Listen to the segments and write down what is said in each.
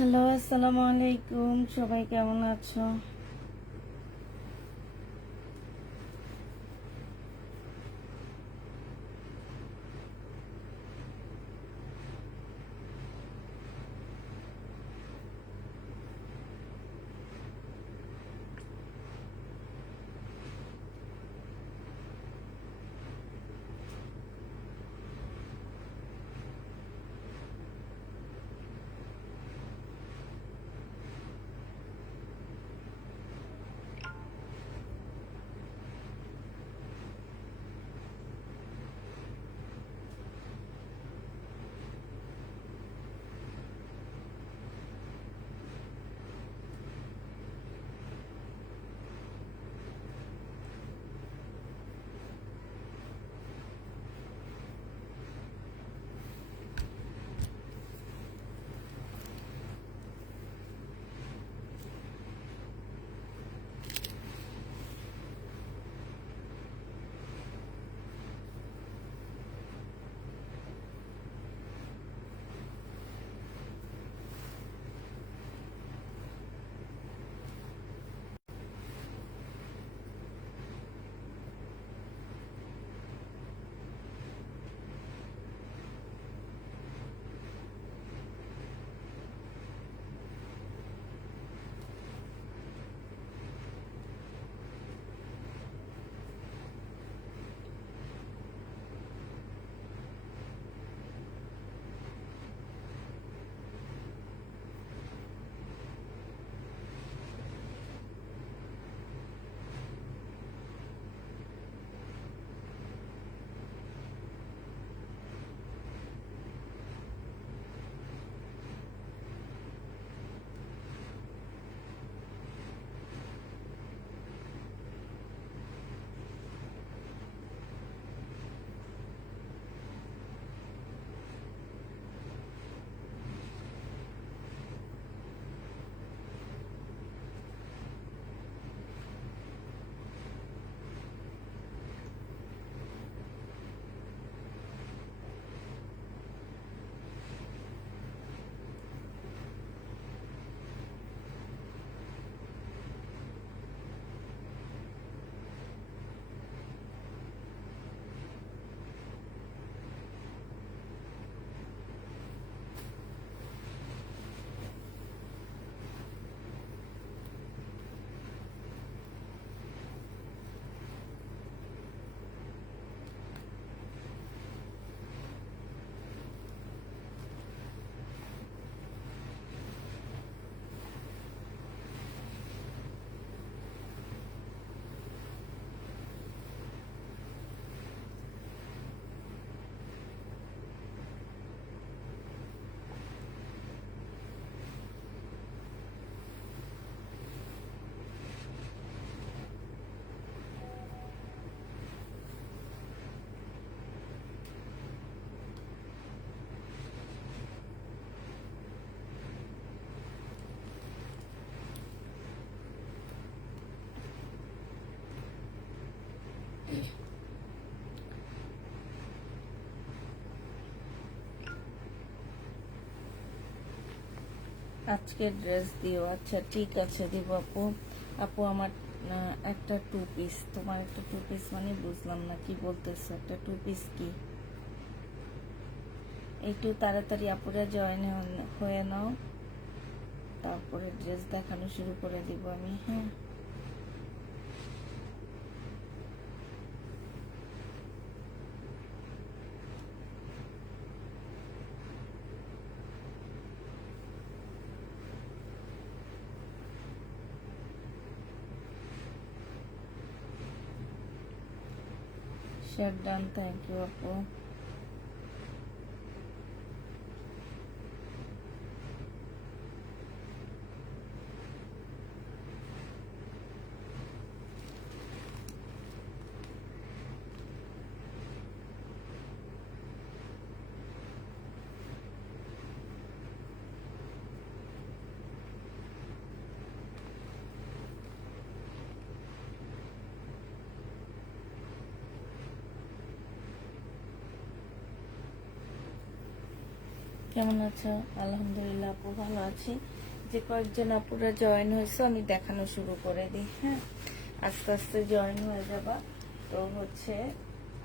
Hello, আসসালামু আলাইকুম। সবাই কেমন আছো? আজকে ড্রেস দিও। আচ্ছা, ঠিক আছে, দিব আপু। আপু, আমার একটা টু পিস। তোমার একটা টু পিস মানে বুঝলাম না কি বলতেছো। একটা টু পিস কি? একটু তাড়াতাড়ি আপুরা জয়েন হয়ে নাও, তারপরে ড্রেস দেখানো শুরু করে দিব আমি। হ্যাঁ, শেয়ার ডান। থ্যাংক ইউ আপু। কেমন আছো? আলহামদুলিল্লাহ আপু ভালো আছি। যে কয়েকজন আপুরা জয়েন হয়েছে আমি দেখানো শুরু করে দিই। হ্যাঁ, আস্তে আস্তে জয়েন হয়ে যাবা। তো হচ্ছে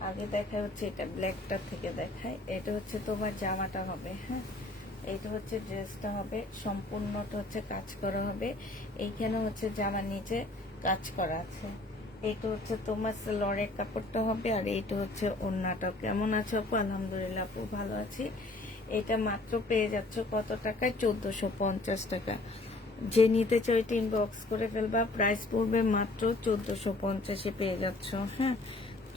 আগে দেখা হচ্ছে এটা ব্ল্যাকটা থেকে দেখায়। এটা হচ্ছে তোমার জামাটা হবে। হ্যাঁ, এইটা হচ্ছে ড্রেসটা হবে, সম্পূর্ণটা হচ্ছে কাজ করা হবে। এইখানে হচ্ছে জামার নিচে কাজ করা আছে। এইটা হচ্ছে তোমার সেলরের কাপড়টা হবে, আর এইটা হচ্ছে ওড়নাটা। কেমন আছো আপু? আলহামদুলিল্লাহ আপু ভালো আছি। এটা মাত্র পেয়ে যাচ্ছ কত টাকায়? 1450 টাকা। যে নিতে চাও এটা ইনবক্স করে ফেলবা। প্রাইস পড়বে মাত্র 1450-এ পেয়ে যাচ্ছ। হ্যাঁ,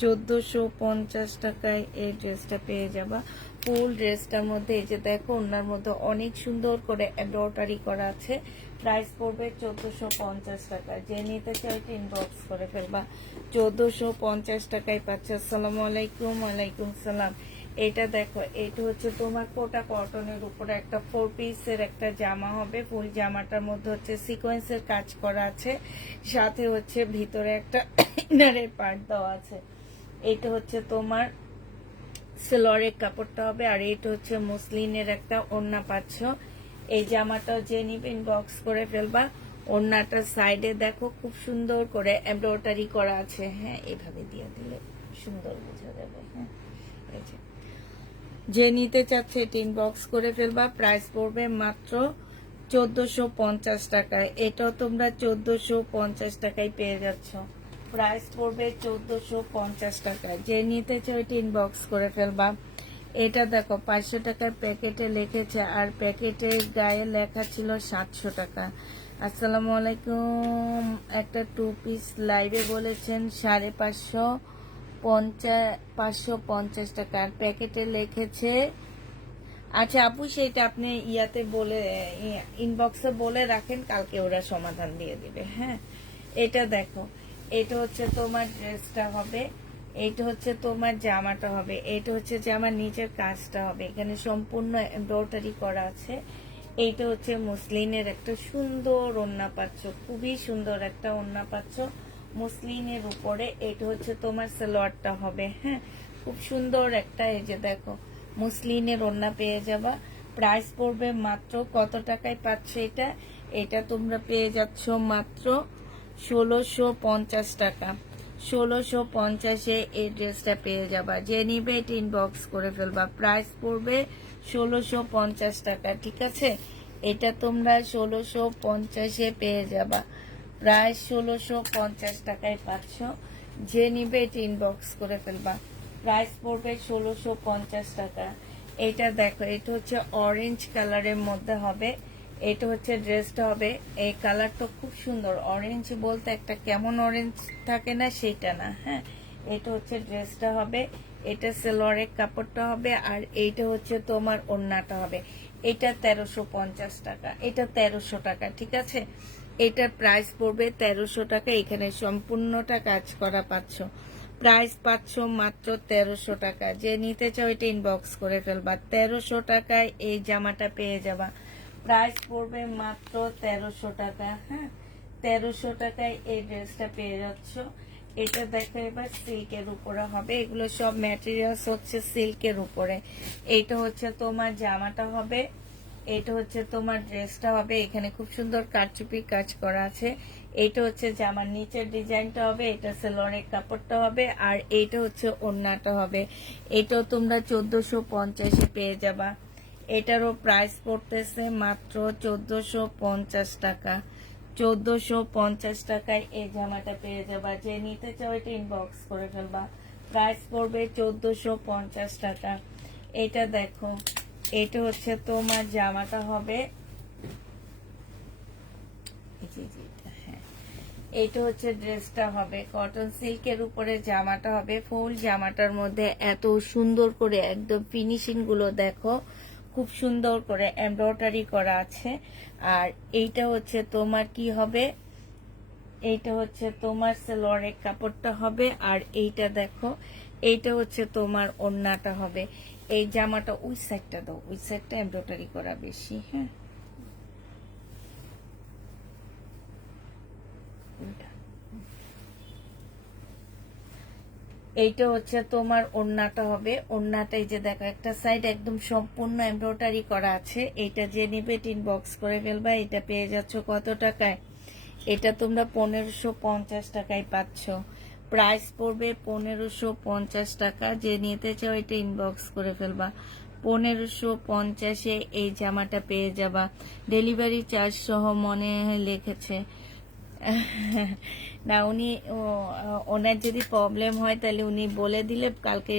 1450 টাকায় এই ড্রেসটা পেয়ে যাবা। ফুল ড্রেসটার মধ্যে এই যে দেখো ওনার মধ্যে অনেক সুন্দর করে এমব্রয়ডারি করা আছে। প্রাইস পড়বে 1450 টাকা। যে নিতে চাও এটা ইনবক্স করে ফেলবা। 1450 টাকায় পাচ্ছে। আসসালামু আলাইকুম। ওয়ালাইকুম সালাম। এটা দেখো, এটা হচ্ছে তোমার কোটা কটনের উপরে একটা 4 পিসের একটা জামা হবে। ফুল জামাটার মধ্যে হচ্ছে সিকোয়েন্সের কাজ করা আছে, সাথে হচ্ছে ভিতরে একটা ইনারের পার্ট দেওয়া আছে। এটা হচ্ছে তোমার সেলরের কাপড়টা হবে, আর এটা হচ্ছে মসলিনের একটা ওড়না পাচ্ছ। এই জামাটাও যে নিবে ইনবক্স করে ফেলবা। ওড়নাটার সাইডে দেখো খুব সুন্দর করে এমব্রয়ডারি করা আছে। হ্যাঁ, এইভাবে দিয়ে দিলে সুন্দর বোঝা যাবে। হ্যাঁ, এই যে নিতে চাচ্ছে এটা ইনবক্স করে ফেলবা। প্রাইস পড়বে মাত্র 1450 টাকায়। এটাও তোমরা 1450 টাকায় পেয়ে যাচ্ছ। প্রাইস পড়বে 1450 টাকায়। যে নিতে চাও এটা ইনবক্স করে ফেলবা। এটা দেখো 500 টাকার প্যাকেটে লিখেছে, আর প্যাকেটের গায়ে লেখা ছিল 700 টাকা। আসসালামু আলাইকুম। একটা 2 পিস লাইভে বলেছেন 550 টাকা, আর প্যাকেটে লিখেছে। আচ্ছা আপু, সেটা আপনি ইয়াতে বলে ইনবক্সে বলে রাখেন, কালকে ওরা সমাধান দিয়ে দিবে। হ্যাঁ, এটা দেখো, এটা হচ্ছে তোমার ড্রেসটা হবে, এইটা হচ্ছে তোমার জামাটা হবে, এইটা হচ্ছে জামার নিচের কাজটা হবে। এখানে সম্পূর্ণ এমব্রয়ডারি করা আছে। এইটা হচ্ছে মসলিনের একটা সুন্দর ওড়না পাচ্ছ, খুবই সুন্দর একটা ওড়না পাচ্ছ মসলিনের উপরে। এটা হচ্ছে তোমার সালোয়ারটা হবে। হ্যাঁ, খুব সুন্দর একটা, এই যে দেখো মসলিনের ওড়না পেয়ে যাবা। প্রাইস পড়বে মাত্র কত টাকায় পাচ্ছ এটা? এটা তোমরা পেয়ে যাচ্ছ মাত্র 1650 টাকা। 1650-এ এই ড্রেসটা পেয়ে যাবা। যে নিবে এটা ইনবক্স করে ফেলবা। প্রাইস পড়বে 1650 টাকা। ঠিক আছে, এটা তোমরা 1650-এ পেয়ে যাবা। প্রায় 1650 টাকায় পাচ্ছ। যে নিবে এটা ইনবক্স করে ফেলবা। প্রাইস পড়বে 1650 টাকা। এটা দেখো, এটা হচ্ছে অরেঞ্জ কালারের মধ্যে হবে। এটা হচ্ছে ড্রেসটা হবে। এই কালারটা খুব সুন্দর। অরেঞ্জ বলতে একটা কেমন অরেঞ্জ থাকে না, সেটা না। হ্যাঁ, এটা হচ্ছে ড্রেসটা হবে, এটা সেলোয়ারের কাপড়টা হবে, আর এইটা হচ্ছে তোমার ওড়নাটা হবে। এটা 1350 টাকা, এটা 1300 টাকা। ঠিক আছে, এটার প্রাইস পড়বে 1300 টাকা। এখানে সম্পূর্ণটা কাজ করা পাচ্ছ। প্রাইস পাচ্ছ মাত্র 1300 টাকা। যে নিতে চাও এটা ইনবক্স করে ফেলবা। 1300 টাকায় এই জামাটা পেয়ে যাবা। প্রাইস পড়বে মাত্র 1300 টাকা। হ্যাঁ, 1300 টাকায় এই ড্রেসটা পেয়ে যাচ্ছ। এটা দেখো এবার সিল্কের উপরে হবে। এগুলো সব ম্যাটেরিয়ালস হচ্ছে সিল্কের উপরে। এইটা হচ্ছে তোমার জামাটা হবে, এটা হচ্ছে তোমার ড্রেসটা হবে। এখানে খুব সুন্দর কারচুপি কাজ করা আছে। এইটা হচ্ছে জামার নিচের ডিজাইনটা হবে, এটা সেলোয়ারের কাপড়টা হবে, আর এইটা হচ্ছে ওড়নাটা হবে। এটাও তোমরা 1450-এ পেয়ে যাবা। এটারও প্রাইস পড়তেছে মাত্র 1450 টাকা। 1450 টাকায় এই জামাটা পেয়ে যাবা। যে নিতে চাও এটা ইনবক্স করে ফেলবা। প্রাইস পড়বে 1450 টাকা। এটা দেখো, এটা হচ্ছে তোমার জামাটা হবে। হ্যাঁ, এইটা হচ্ছে ড্রেসটা হবে। কটন সিল্কের উপরে জামাটা হবে। ফুল জামাটার মধ্যে এত সুন্দর করে একদম ফিনিশিং গুলো দেখো, খুব সুন্দর করে এমব্রয়ডারি করা আছে। আর এইটা হচ্ছে তোমার কি হবে, এইটা হচ্ছে তোমার সেলোয়ারের কাপড়টা হবে, আর এইটা দেখো, এইটা হচ্ছে তোমার ওড়নাটা হবে। এই জামাটা ওই সাইডটা দাও, ওই সাইডটা এমব্রয়ডারি করা বেশি। হ্যাঁ, এইটা হচ্ছে তোমার ওড়নাটা হবে, ওড়নাটা এই যে দেখো একটা সাইড একদম সম্পূর্ণ এমব্রয়ডারি করা আছে। এইটা যে নিবে ইনবক্স করে ফেলবা। এটা পেয়ে যাচ্ছ কত টাকায়? এটা তোমরা 1550 টাকায় পাচ্ছ। প্রাইস পড়বে 1550 টাকা। যে নিতে চাও এটা ইনবক্স করে ফেলবা। 1550-এ এই জামাটা পেয়ে যাবা। ডেলিভারি চার্জ সহ মনে হয় লিখেছে। না উনি ওনার যদি প্রবলেম হয় তাহলে উনি বলে দিলে কালকে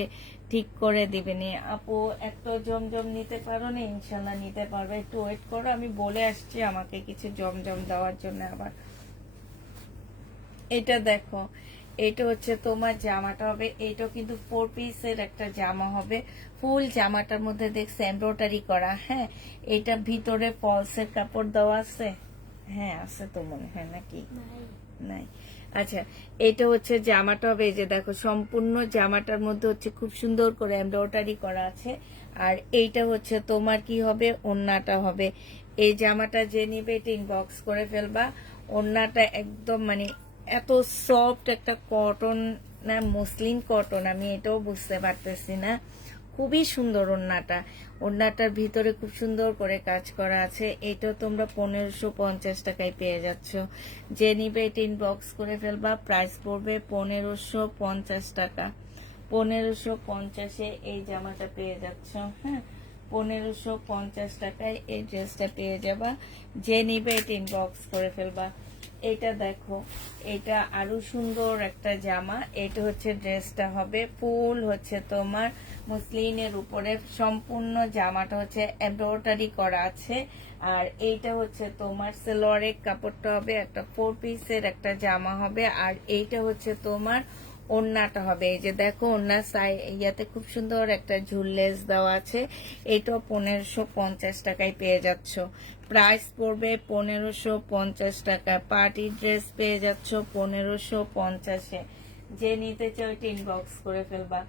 ঠিক করে দিবেন। আপু একটা জমজম নিতে পারো না? ইনশাল্লাহ নিতে পারবে, একটু ওয়েট করো, আমি বলে আসছি আমাকে কিছু জমজম দেওয়ার জন্য। আবার এটা দেখো, এটা হচ্ছে তোমার জামাটা হবে, এটা কিন্তু 4 পিসের একটা জামা হবে। ফুল জামাটার মধ্যে দেখছে এমব্রয়ডারি করা। হ্যাঁ, এটা ভিতরে ফলসের কাপড় দেওয়া আছে। হ্যাঁ আছে তো মনে হয়, নাকি নাই? আচ্ছা, এটা হচ্ছে জামাটা হবে। এই যে দেখো সম্পূর্ণ জামাটার মধ্যে হচ্ছে খুব সুন্দর করে এমব্রয়ডারি করা আছে। আর এইটা হচ্ছে তোমার কি হবে, ওড়নাটা হবে। এই জামাটা যে নিবে এটা ইনবক্স করে ফেলবা। ওড়নাটা একদম মানে এত সফট একটা কটন না মসলিন কটন, আমি এটাও বুঝতে পারতেছি না। খুবই সুন্দর ওড়নাটা। ওড়নাটার ভিতরে খুব সুন্দর করে কাজ করা আছে। এটা তোমরা 1550 টাকায় পেয়ে যাচ্ছ। যে নিবে এটা ইনবক্স করে ফেলবা। প্রাইস পড়বে 1550 টাকা। 1550-এ এই জামাটা পেয়ে যাচ্ছ। হ্যাঁ, 1550 টাকায় এই ড্রেসটা পেয়ে যাবা। যে নিবে এটা ইনবক্স করে ফেলবা। এটা দেখো, এটা আরো সুন্দর একটা জামা। এটা হচ্ছে ড্রেসটা হবে, ফুল হচ্ছে তোমার মুসলিনের উপরে সম্পূর্ণ জামাটা হচ্ছে এমব্রয়ডারি করা আছে। আর এইটা হচ্ছে তোমার সেলোয়ারের কাপড়টা হবে, একটা 4 পিসের একটা জামা হবে। আর এইটা হচ্ছে তোমার ওড়নাটা হবে। এই যে দেখো ওড়নার ইয়াতে খুব সুন্দর একটা ঝুললেস দেওয়া আছে। এইটাও 1550 টাকায় পেয়ে যাচ্ছ। প্রাইস পড়বে 1550 টাকা। পার্টি ড্রেস পেয়ে যাচ্ছ 1550-এ। যে নিতে চাও এটা ইনবক্স করে ফেলবা।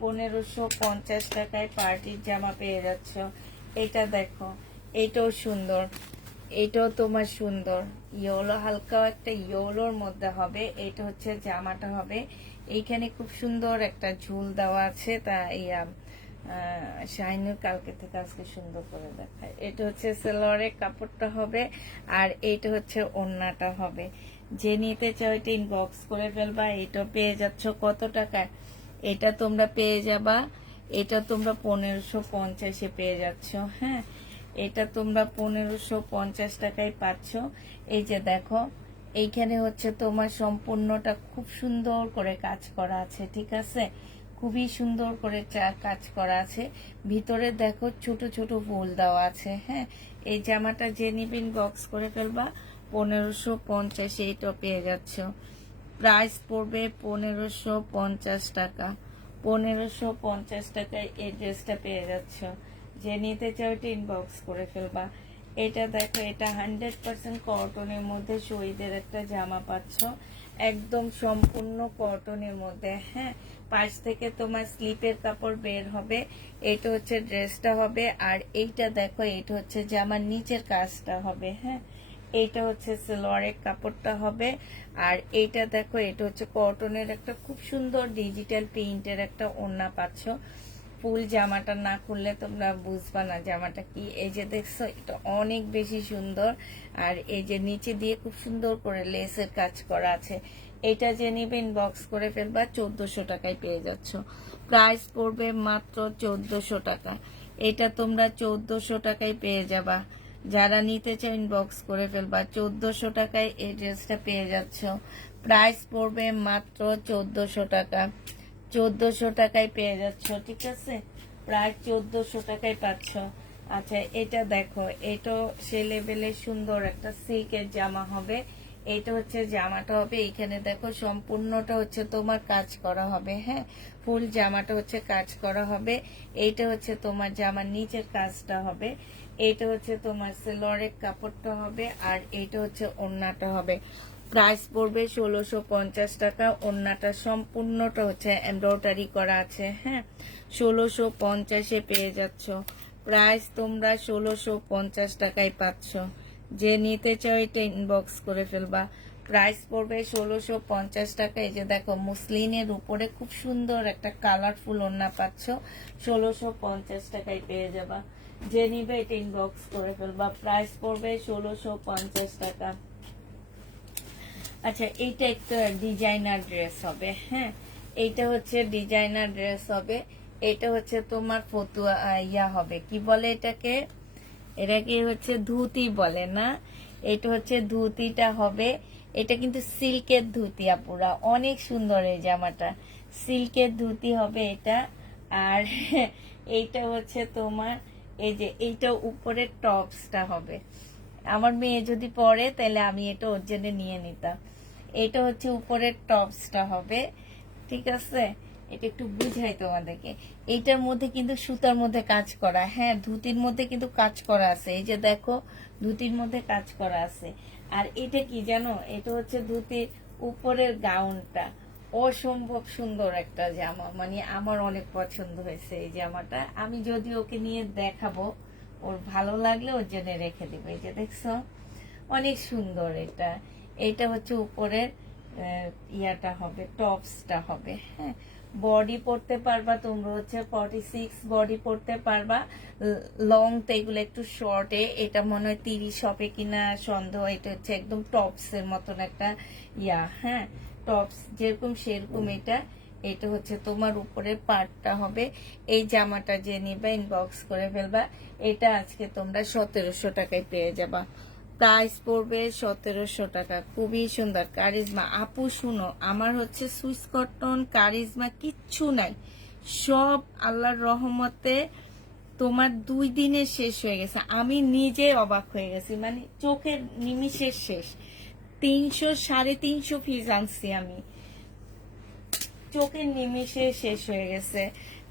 1550 টাকায় পার্টির জামা পেয়ে যাচ্ছ। এটা দেখো, এটাও সুন্দর, এটাও তোমার সুন্দর। ইয়েলো, হালকা একটা ইয়েলোর মধ্যে হবে। এটা হচ্ছে জামাটা হবে। এইখানে খুব সুন্দর একটা ঝুল দেওয়া আছে। তা ইয়া শাইনুর কালকে থেকে আজকে সুন্দর করে দেখায়। এটা হচ্ছে সেলোয়ারের কাপড়টা হবে। আর এইটা হচ্ছে ওড়নাটা হবে। যে নিতে চাও এটা ইনবক্স করে ফেলবা। এটা পেয়ে যাচ্ছ কত টাকায়? এটা তোমরা পেয়ে যাবা, এটা তোমরা 1550-এ পেয়ে যাচ্ছ। হ্যাঁ, এটা তোমরা 1550 টাকায় পাচ্ছ। এই যে দেখো, এইখানে হচ্ছে তোমার সম্পূর্ণটা খুব সুন্দর করে কাজ করা আছে। ঠিক আছে, খুবই সুন্দর করে কাজ করা আছে। ভিতরে দেখো ছোট ছোট ফুল দেওয়া আছে। হ্যাঁ, এই জামাটা যে নিবিন বক্স করে ফেলবা। 1550-এ এটা পেয়ে যাচ্ছ। প্রাইস পড়বে 1550 টাকা। 1550 টাকায় এই ড্রেসটা পেয়ে যাচ্ছ। যে নিতে চাও এটা ইনবক্স করে ফেলবা। এটা দেখো, এটা 100% কটনের মধ্যে শহীদের একটা জামা পাচ্ছ, একদম সম্পূর্ণ কটনের মধ্যে। হ্যাঁ, পাশ থেকে তোমার স্লিপের কাপড় বের হবে। এটা হচ্ছে ড্রেসটা হবে। আর এইটা দেখো, এটা হচ্ছে জামার নিচের কাজটা হবে। হ্যাঁ, এইটা হচ্ছে সালোয়ারের কাপড়টা হবে। আর এইটা দেখো, এটা হচ্ছে কটনের একটা খুব সুন্দর ডিজিটাল প্রিন্টের একটা ওড়না পাচ্ছ। ফুল জামাটা না খুললে তোমরা বুঝবা না জামাটা কি। এই যে দেখছো, এটা অনেক বেশি সুন্দর। আর এই যে নিচে দিয়ে খুব সুন্দর করে লেসের কাজ করা আছে। এটা যে নিবে ইনবক্স করে ফেলবা। 1400 টাকায় পেয়ে যাচ্ছ। প্রাইস পড়বে মাত্র 1400 টাকা। এটা তোমরা 1400 টাকায় পেয়ে যাবা। যারা নিতে চাও ইনবক্স করে ফেলবা। 1400 টাকায় এই ড্রেসটা পেয়ে যাচ্ছ। প্রাইস পড়বে মাত্র 1400 টাকা। 1400 টাকায় পেয়ে যাচ্ছ। ঠিক আছে, প্রায় 1400 টাকায় পাচ্ছ। আচ্ছা, এটা দেখো, এটাও সে লেভেলের সুন্দর একটা সিল্কের জামা হবে। এটা হচ্ছে জামাটা হবে। এখানে দেখো সম্পূর্ণটা হচ্ছে তোমার কাজ করা হবে। হ্যাঁ, ফুল জামাটা হচ্ছে কাজ করা হবে। এইটা হচ্ছে তোমার জামার নিচের কাজটা হবে। এইটা হচ্ছে তোমার সেলোয়ারের কাপড়টা হবে। আর এইটা হচ্ছে ওড়নাটা হবে। প্রাইস পড়বে 1650 টাকা। ওড়নাটা সম্পূর্ণটা হচ্ছে এমব্রয়ডারি করা আছে। হ্যাঁ, 1650-এ পেয়ে যাচ্ছ। প্রাইস তোমরা 1650 টাকায় পাচ্ছ। যে নিতে চাও এটা ইনবক্স করে ফেলবা। প্রাইস পড়বে 1650 টাকা। এই যে দেখো মুসলিনের উপরে খুব সুন্দর একটা কালারফুল ওড়না পাচ্ছ, 1650 টাকায় পেয়ে যাবা। যে নিবে এটা ইনবক্স করে ফেলবা। প্রাইস পড়বে 1650 টাকা। আচ্ছা, এইটা একটা ডিজাইনার ড্রেস হবে। হ্যাঁ, এইটা হচ্ছে ডিজাইনার ড্রেস হবে। এটা হচ্ছে তোমার ফতুয়া ইয়া হবে, কি বলে এটাকে, এটাকে হচ্ছে ধুতি বলে না, এটা হচ্ছে ধুতিটা হবে। এটা কিন্তু সিল্কের ধুতি আপুরা, অনেক সুন্দর এই জামাটা, সিল্কের ধুতি হবে এটা। আর এইটা হচ্ছে তোমার এই যে এইটা উপরে টপসটা হবে। আমার মেয়ে যদি পরে তাহলে আমি এটা ওর জন্য নিয়ে নিতাম। এটা হচ্ছে উপরের টপসটা হবে, ঠিক আছে। এটা একটু বুঝাই তোমাদেরকে। এইটার মধ্যে কিন্তু সুতার মধ্যে কাজ করা, হ্যাঁ ধুতির মধ্যে কিন্তু কাজ করা আছে, এই যে দেখো ধুতির মধ্যে কাজ করা আছে। আর এটা কি জানো, এটা হচ্ছে ধুতির উপরের গাউনটা, অসম্ভব সুন্দর একটা জামা, মানে আমার অনেক পছন্দ হয়েছে এই জামাটা। আমি যদি ওকে নিয়ে দেখাবো, ওর ভালো লাগলে ওর জন্য রেখে দিবে। এই যে দেখছো অনেক সুন্দর এটা। এইটা হচ্ছে উপরের ইয়াটা হবে, টপসটা হবে। হ্যাঁ, বডি পড়তে পারবা তোমরা হচ্ছে 46 বডি পড়তে পারবা। লং তো এগুলো একটু শর্টে, এটা মনে হয় 30 হবে কিনা সন্দেহ। এটা হচ্ছে একদম টপস এর মতন একটা ইয়া, হ্যাঁ টপস যেরকম সেরকম এটা। এটা হচ্ছে তোমার উপরে পার্টটা হবে। এই জামাটা যে নিবা ইনবক্স করে ফেলবা। এটা আজকে তোমরা 1700 টাকায় পেয়ে যাবা। প্রাইস পড়বে 1700 টাকা। খুবই সুন্দর কারিজমা। আপু শুনো, আমার হচ্ছে সুইস কটন কারিজমা কিচ্ছু নাই, সব আল্লাহর রহমতে তোমার 2 দিনে শেষ হয়ে গেছে। আমি নিজে অবাক হয়ে গেছি, মানে চোখের নিমিষের শেষ। 300 350 পিস আনছি আমি, চোখের নিমিষে শেষ হয়ে গেছে।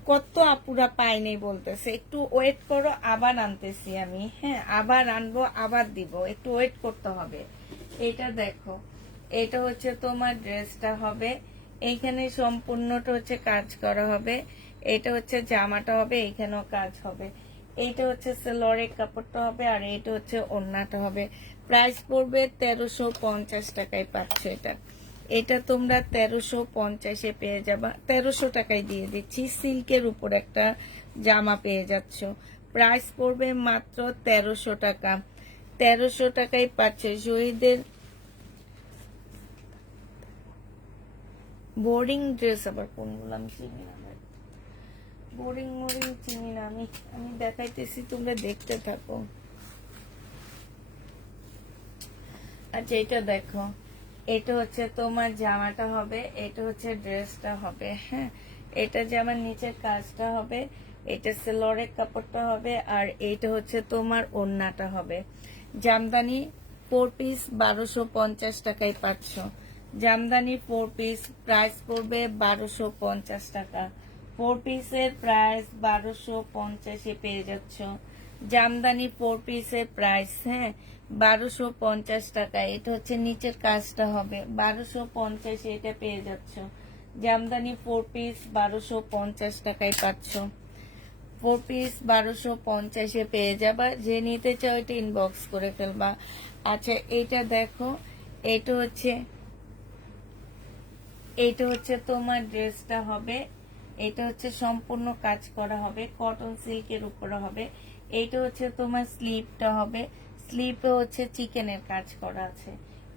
কত আপুরা পাইনি বলতেছে, একটু ওয়েট করো আবার আনতেছি আমি। হ্যাঁ, আবার আনবো, আবার দিব, একটু ওয়েট করতে হবে। এটা দেখো, এটা হচ্ছে তোমার ড্রেসটা হবে। এইখানে সম্পূর্ণটা হচ্ছে কাজ করা হবে। এটা হচ্ছে জামাটা হবে, এইখানেও কাজ হবে। এইটা হচ্ছে সেলরের কাপড়টা হবে, আর এইটা হচ্ছে ওড়নাটা হবে। প্রাইস পড়বে 1350 টাকায় পাচ্ছ এটা। এটা তোমরা 1350-এ পেয়ে যাবা, 1300 টাকায় দিয়ে দিচ্ছি। সিল্কের উপর একটা জামা পেয়ে যাচ্ছ। প্রাইস পড়বে মাত্র 1300 টাকা। 1300 টাকায় পাচ্ছে। শহীদের বোরিং ড্রেস আবার কোনগুলো আমি চিনি না, বোরিং চিনি না আমি। আমি দেখাইতেছি, তোমরা দেখতে থাকো। আচ্ছা, এটা দেখো, এটা হচ্ছে তোমার জামাটা হবে, এটা হচ্ছে ড্রেসটা হবে। হ্যাঁ, এটা জামার নিচের কাজটা হবে, এটা সেলরের কাপড়টা হবে, আর এইটা হচ্ছে তোমার ওড়নাটা হবে। জামদানি 4 পিস 1250 টাকায় পাচ্ছ। জামদানি 4 পিস প্রাইস পড়বে 1250 টাকা। 4 পিসের প্রাইস 1250-এ পেয়ে যাচ্ছ। জামদানি 4 পিসের প্রাইস, হ্যাঁ 1250 টাকা। এটা হচ্ছে নিচের কাজটা হবে, 1250-এ এটা পেয়ে যাচ্ছ। জামদানি 4 পিস 1250 টাকায় পাচ্ছ। 4 পিস 1250-এ পেয়ে যাবা। যে নিতে চাও এটা ইনবক্স করে ফেলবা। আচ্ছা, এটা দেখো, এটা হচ্ছে তোমার ড্রেসটা হবে। এটা হচ্ছে সম্পূর্ণ কাজ করা হবে, কটন সিল্কের উপরে হবে। এইটা হচ্ছে তোমার স্লিপটা হবে, স্লিপে হচ্ছে চিকেনের কাজ করা আছে।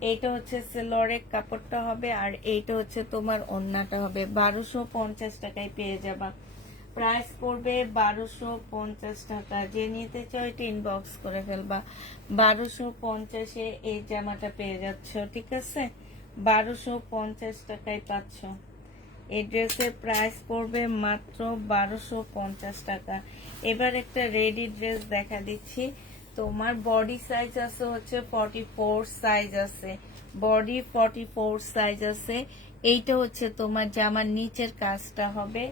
এইটা হচ্ছে সেলরের কাপড়টা হবে, আর এইটা হচ্ছে তোমার ওড়নাটা হবে। 1250 টাকায় পেয়ে যাবা। প্রাইস পড়বে 1250 টাকা। যে নিতে চাও এটা ইনবক্স করে ফেলবা। 1250-এ এই জামাটা পেয়ে যাচ্ছ, ঠিক আছে। 1250 টাকায় পাচ্ছ। এই ড্রেসের প্রাইস পড়বে মাত্র 1250 টাকা। এবার একটা রেডি ড্রেস দেখা দিচ্ছি। তোমার বডি সাইজ আছে হচ্ছে 44 সাইজ আছে, বডি 44 সাইজ আছে। এইটা হচ্ছে তোমার জামার নিচের কাজটা হবে,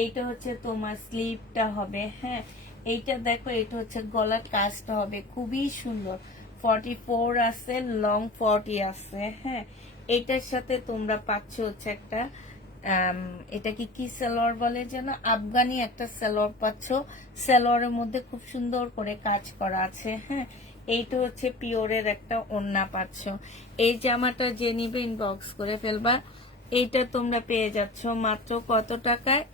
এইটা হচ্ছে তোমার স্লিভটা হবে। হ্যাঁ, এইটা দেখো, এটা হচ্ছে গলার কাজটা হবে, খুবই সুন্দর। 44 আছে, লং 40 আছে। হ্যাঁ, এটার সাথে তোমরা পাচ্ছ হচ্ছে একটা এটা কি সালোয়ার বলে যেন, আফগানি একটা সালোয়ার পাচ্ছ। সালোয়ারের মধ্যে খুব সুন্দর করে কাজ করা আছে। হ্যাঁ, এইটা হচ্ছে পিওরের একটা ওড়না পাচ্ছ। এই জামাটা যে নিবে ইনবক্স করে ফেলবা। এইটা তোমরা পেয়ে যাচ্ছ মাত্র কত টাকায়?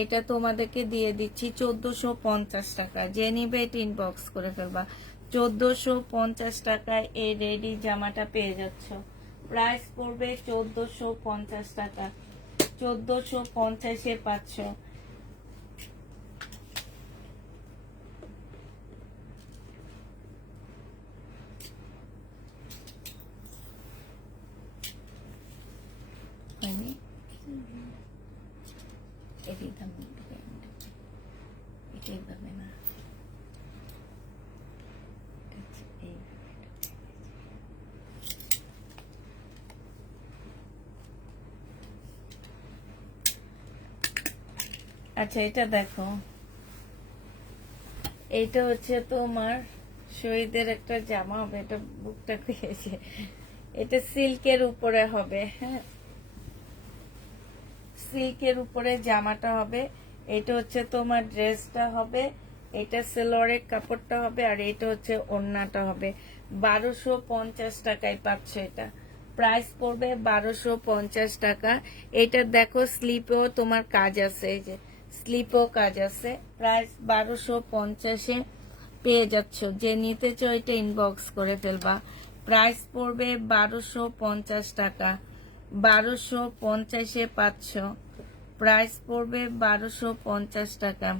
এটা তোমাদেরকে দিয়ে দিচ্ছি 1450 টাকা। যে নিবে এটা ইনবক্স করে ফেলবা। 1450 টাকায় এই রেডি জামাটা পেয়ে যাচ্ছ। প্রাইস পড়বে 1450 টাকা। 1450-এ পাচ্ছ। এটাই পাবে না। আচ্ছা এটা দেখো, এইটা হচ্ছে তোমার শহীদের একটা জামা হবে। এটা বুকটা পেয়েছে। এটা সিল্কের উপরে হবে, হ্যাঁ, সিল্কের উপরে জামাটা হবে। এটা হচ্ছে তোমার ড্রেসটা হবে, এটা সেলোয়ারের কাপড়টা হবে, আর এটা হচ্ছে ওড়নাটা হবে। 1250 টাকায় পাচ্ছ এটা। প্রাইস পড়বে 1250 টাকা। এটা দেখো স্লিপেও তোমার কাজ আছে, এই যে স্লিপেও কাজ আছে। প্রাইস 1250-এ পেয়ে যাচ্ছ। যে নিতে চাও এটা ইনবক্স করে ফেলবা। প্রাইস পড়বে 1250 টাকা। 1250-এ পাচ্ছ। প্রাইস পড়বে 1250 টাকা।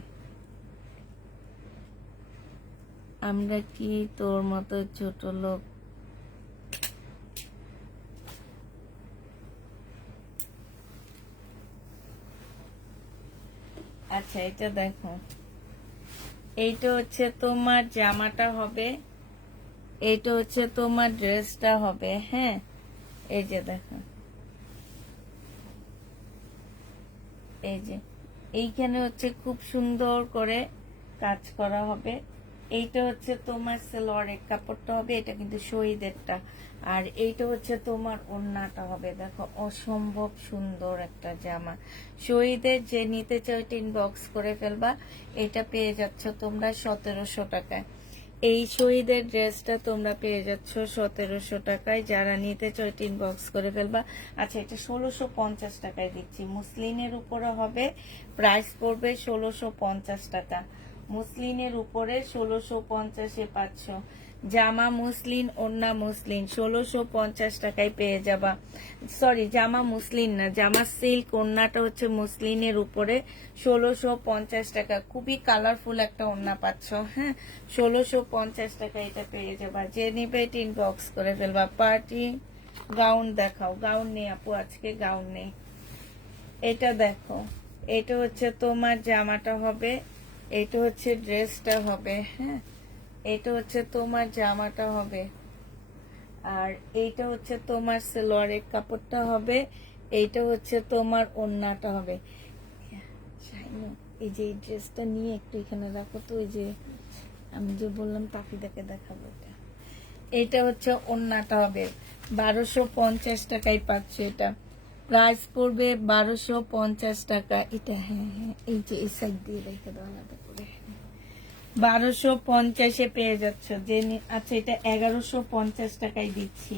আমরা কি তোর মতো ছোট লোক? আচ্ছা এটা দেখো, এইটা হচ্ছে তোমার জামাটা হবে, এইটা হচ্ছে তোমার ড্রেসটা হবে, হ্যাঁ। এই যে দেখো, এই যে এইখানে হচ্ছে খুব সুন্দর করে কাজ করা হবে। এইটা হচ্ছে তোমার সালোয়ারের কাপড়টা হবে, এটা কিন্তু শহীদেরটা। আর এইটা হচ্ছে তোমার ওড়নাটা হবে। দেখো অসম্ভব সুন্দর একটা জামা। শহীদের যে নিতে চাও এটা ইনবক্স করে ফেলবা। এটা পেয়ে যাচ্ছ তোমরা 1700 টাকায়। এই শহীদের ড্রেসটা তোমরা পেয়ে যাচ্ছ 1700 টাকায়। যারা নিতে চাও এটা ইনবক্স করে ফেলবা। আচ্ছা এটা 1650 টাকায় দিচ্ছি, মুসলিনের উপরে হবে। প্রাইস পড়বে 1650 টাকা। মুসলিনের উপরে 1650-এ পাচ্ছ। জামা মুসলিন, ওড়না মুসলিন, 1650 টাকায় পেয়ে যাবা। সরি, জামা মুসলিন না, জামা সিল্ক, ওড়নাটা হচ্ছে মুসলিনের উপরে 1650 টাকা। খুবই কালারফুল একটা ওড়না পাচ্ছ, হ্যাঁ। 1650 টাকা এটা পেয়ে যাবা। যে নিবে এটা ইনবক্স করে ফেলবা। পার্টি গাউন দেখাও। গাউন নেই আপু, আজকে গাউন নেই। এটা দেখো, এটা হচ্ছে তোমার জামাটা হবে, এটা হচ্ছে ড্রেসটা হবে, হ্যাঁ। এটা হচ্ছে তোমার জামাটা হবে, আর এইটা হচ্ছে তোমার সালোয়ারের কাপড়টা হবে, এইটা হচ্ছে তোমার ওড়নাটা হবে। এই যে এই ড্রেসটা নিয়ে একটু এখানে রাখো তো, ওই যে আমি যে বললাম তাকিদাকে দেখাবো। এটা হচ্ছে ওড়নাটা হবে। 1250 টাকায় পাচ্ছ এটা। প্রাইস পড়বে 1250 টাকা। এটা হ্যাঁ হ্যাঁ, এই যে এই সাইড দিয়ে রেখে দেওয়া আলাদা করে। 1250-এ পেয়ে যাচ্ছ। যে আচ্ছা এটা 1150 টাকায় দিচ্ছি।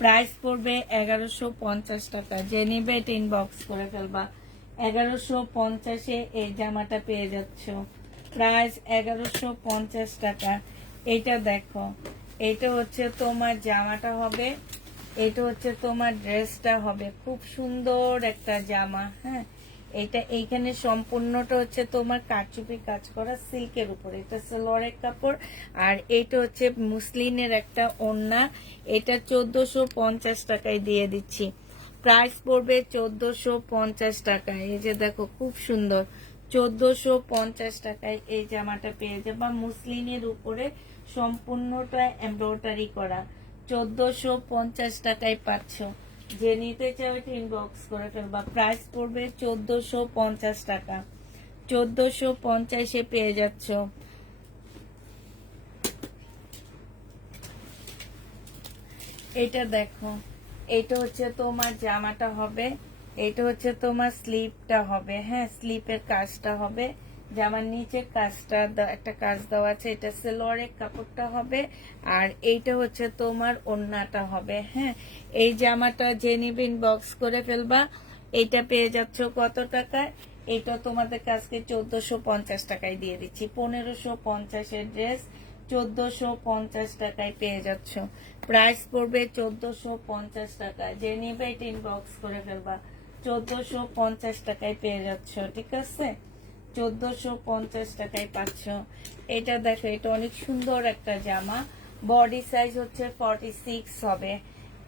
প্রাইস পড়বে 1150 টাকা। যে নিবে এটা ইনবক্স করে ফেলবা। 1150-এ এই জামাটা পেয়ে যাচ্ছ। প্রাইস 1150 টাকা। এটা দেখো, এটা হচ্ছে তোমার জামাটা হবে, এটা হচ্ছে তোমার ড্রেসটা হবে। খুব সুন্দর একটা জামা, হ্যাঁ। এটা এইখানে সম্পূর্ণটা হচ্ছে তোমার কারচুপি কাজ করা সিল্কের উপরে। এটা সালোয়ারের কাপড়, আর এইটা হচ্ছে মুসলিনের একটা ওড়না। এটা 1450 টাকায় দিয়ে দিচ্ছি। প্রাইস পড়বে 1450 টাকায়। এই যে দেখো খুব সুন্দর, 1450 টাকায় এই জামাটা পেয়ে যাবা। মুসলিনের উপরে সম্পূর্ণটা এমব্রয়ডারি করা। 1450 টাকায় পাচ্ছ। যে নিতে চাও এটা ইনবক্স করে ফেলবা। প্রাইস পড়বে 1450 টাকা। 1450-এ পেয়ে যাচ্ছ। এটা দেখো, এটা হচ্ছে তোমার জামাটা হবে, এটা হচ্ছে তোমার স্লিপটা হবে, হ্যাঁ, স্লিপের কাজটা হবে। জামার নিচে কাজটা একটা কাজ দেওয়া আছে, এটা সেলোয়ারের কাপড়টা হবে আর এইটা হচ্ছে তোমার ওড়নাটা হবে। হ্যাঁ, এই জামাটা যে নিবে ইনবক্স করে ফেলবা। এইটা পেয়ে যাচ্ছ কত টাকায়? এটা তোমাদের কাছকে 1450 টাকায় দিয়ে দিচ্ছি। 1550-এর ড্রেস 1450 টাকায় পেয়ে যাচ্ছ। প্রাইস পড়বে 1450 টাকা। যে নিবে এটা ইনবক্স করে ফেলবা। 1450 টাকায় পেয়ে যাচ্ছ, ঠিক আছে? 1450 টাকায় পাচ্ছ। এটা দেখো, এটা অনেক সুন্দর একটা জামা। বডি সাইজ হচ্ছে 46 হবে।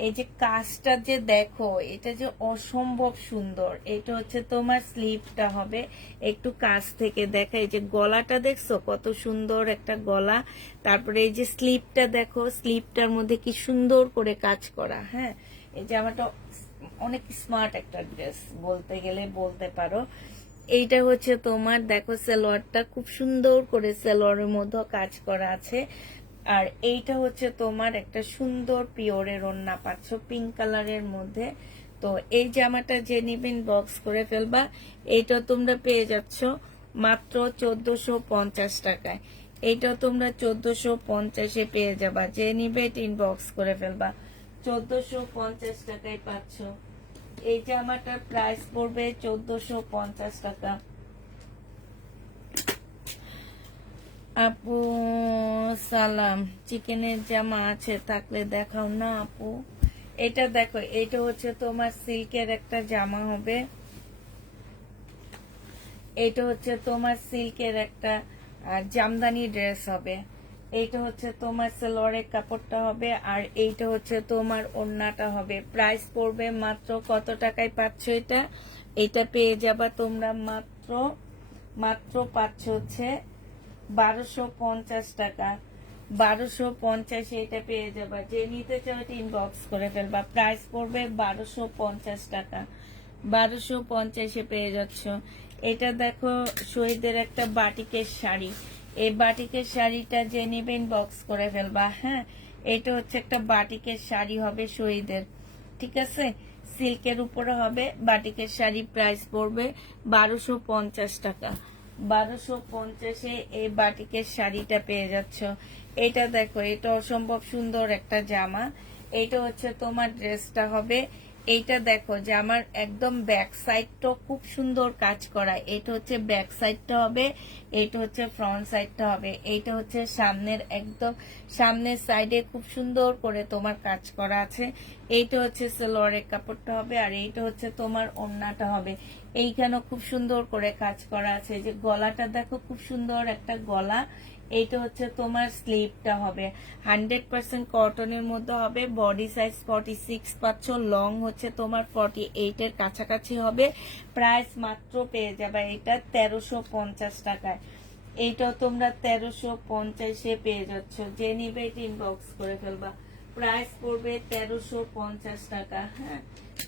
এই যে কাজটা যে দেখো, এটা যে অসম্ভব সুন্দর। এটা হচ্ছে তোমার স্লিভটা হবে, একটু কাছ থেকে দেখা। এই যে গলাটা দেখছো কত সুন্দর একটা গলা। তারপরে এই যে স্লিভটা দেখো, স্লিভটার মধ্যে কি সুন্দর করে কাজ করা। হ্যাঁ, এই জামাটা অনেক স্মার্ট একটা ড্রেস বলতে গেলে বলতে পারো। এইটা হচ্ছে তোমার দেখো সালোয়ারটা খুব সুন্দর করে সালোয়ারের মধ্যে কাজ করা আছে। আর এইটা হচ্ছে তোমার একটা সুন্দর পিওরের ওড়না পাচ্ছ পিঙ্ক কালারের মধ্যে। তো এই জামাটা যে নিবেন বক্স করে ফেলবা। এইটা তোমরা পেয়ে যাচ্ছ মাত্র 1450 টাকায়। এইটা তোমরা 1450-এ পেয়ে যাবা। যে নিবে ইনবক্স করে ফেলবা। 1450 টাকায় পাচ্ছ। এই জামাটার প্রাইস পড়বে 1450 টাকা। আপু সালাম, চিকেনের জামা আছে থাকলে দেখাও না আপু। এটা দেখো, এটা হচ্ছে তোমার সিল্কের একটা জামা হবে। এটা হচ্ছে তোমার সিল্কের একটা জামদানি ড্রেস হবে। এইটা হচ্ছে তোমার সালোয়ারের কাপড়টা হবে আর এইটা হচ্ছে তোমার ওড়নাটা হবে। প্রাইস পড়বে মাত্র কত টাকায় পাচ্ছ এটা? এটা পেয়ে যাবা তোমরা মাত্র মাত্র পাচ্ছ হচ্ছে 1250 টাকা। 1250 এটা পেয়ে যাবা। যে নিতে চাও এটা ইনবক্স করে ফেলবা। প্রাইস পড়বে 1250 টাকা। 1250-এ পেয়ে যাচ্ছ। এটা দেখো শহীদের একটা বাটিকের শাড়ি। এই বাটিকের শাড়িটা যে নিবে ইনবক্স করে ফেলবা। হ্যাঁ, এটা হচ্ছে একটা বাটিকের শাড়ি হবে শহীদের, ঠিক আছে? সিল্কের উপরে হবে বাটিকের শাড়ি। প্রাইস পড়বে 1250 টাকা। 1250-এ এই বাটিকের শাড়িটা পেয়ে যাচ্ছ। এটা দেখো, এটা অসম্ভব সুন্দর একটা জামা। এটা হচ্ছে তোমার ড্রেসটা হবে। এইটা দেখো যে আমার একদম ব্যাক সাইডটা খুব সুন্দর কাজ করা। এটা হচ্ছে ব্যাক সাইডটা হবে, এটা হচ্ছে ফ্রন্ট সাইডটা হবে। এইটা হচ্ছে সামনের একদম সামনের সাইডে খুব সুন্দর করে তোমার কাজ করা আছে। এইটা হচ্ছে সালোয়ারের কাপড়টা হবে আর এইটা হচ্ছে তোমার ওড়নাটা হবে। এইখানেও খুব সুন্দর করে কাজ করা আছে। যে গলাটা দেখো, খুব সুন্দর একটা গলা। এইটা হচ্ছে তোমার স্লিভটা হবে। 100% কটনের মধ্যে হবে। বডি সাইজ 46 পাচ্ছ। লং হচ্ছে তোমার 48-এর কাছাকাছি হবে। প্রাইস মাত্র পেয়ে যাবে এটা 1350 টাকায়। এইটাও তোমরা 1350-এ পেয়ে যাচ্ছ। যে নিবে এটা ইনবক্স করে ফেলবা। প্রাইস পড়বে 1350 টাকা। হ্যাঁ,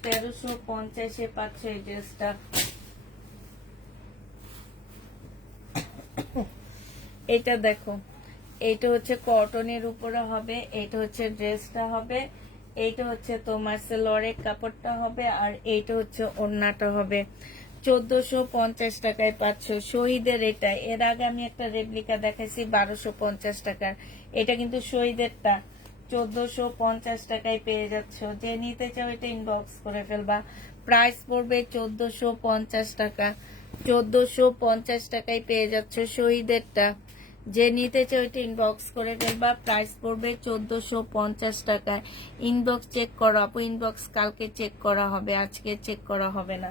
1350-এ পাচ্ছ এই ড্রেসটা। এটা দেখো, এটা হচ্ছে কটনের উপরে হবে। এটা হচ্ছে ড্রেসটা হবে। এইটা হচ্ছে তোমার সালোয়ারের কাপড়টা হবে আর এইটা হচ্ছে ওড়নাটা হবে। 1450 টাকায় পাচ্ছ শহীদের এটা। এর আগে আমি একটা রেপ্লিকা দেখাইছি 1250 টাকার। এটা কিন্তু শহীদেরটা। 1450 টাকায় পেয়ে যাচ্ছ। যে নিতে চাও এটা ইনবক্স করে ফেলবা। প্রাইস পড়বে 1450 টাকা। 1450 টাকায় পেয়ে যাচ্ছ শহীদেরটা। যে নিতে চাও এটা ইনবক্স করে ফেলবা। প্রাইস পড়বে 1450 টাকায়। ইনবক্স চেক করো আপু, ইনবক্স কালকে চেক করা হবে, আজকে চেক করা হবে না।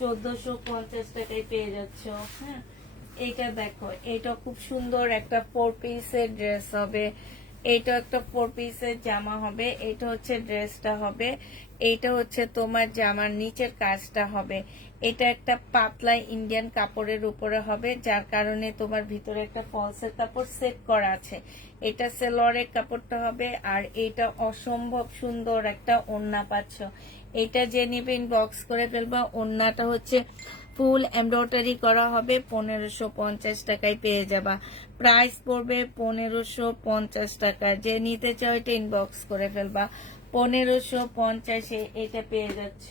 1450 টাকায় পেয়ে যাচ্ছ। হ্যাঁ, এইটা দেখো, এটা খুব সুন্দর একটা 4 পিসের ড্রেস হবে। এইটা একটা 4 পিসের জামা হবে। এটা হচ্ছে ড্রেসটা হবে। এইটা হচ্ছে তোমার জামার নিচের কাজটা হবে। এটা একটা পাতলা ইন্ডিয়ান কাপড়ের উপরে হবে, যার কারণে তোমার ভিতরে একটা ফলসের কাপড় সেট করা আছে। এটা সেলোয়ারের কাপড়টা হবে আর এটা অসম্ভব সুন্দর একটা ওড়না পাচ্ছ। এটা যে নিবে ইনবক্স করে ফেলবা। ওড়নাটা হচ্ছে ফুল এমব্রয়ডারি করা হবে। 1550 টাকায় পেয়ে যাবা। প্রাইস পড়বে 1550 টাকা। যে নিতে চাও এটা ইনবক্স করে ফেলবা। 1550-এ এটা পেয়ে যাচ্ছ।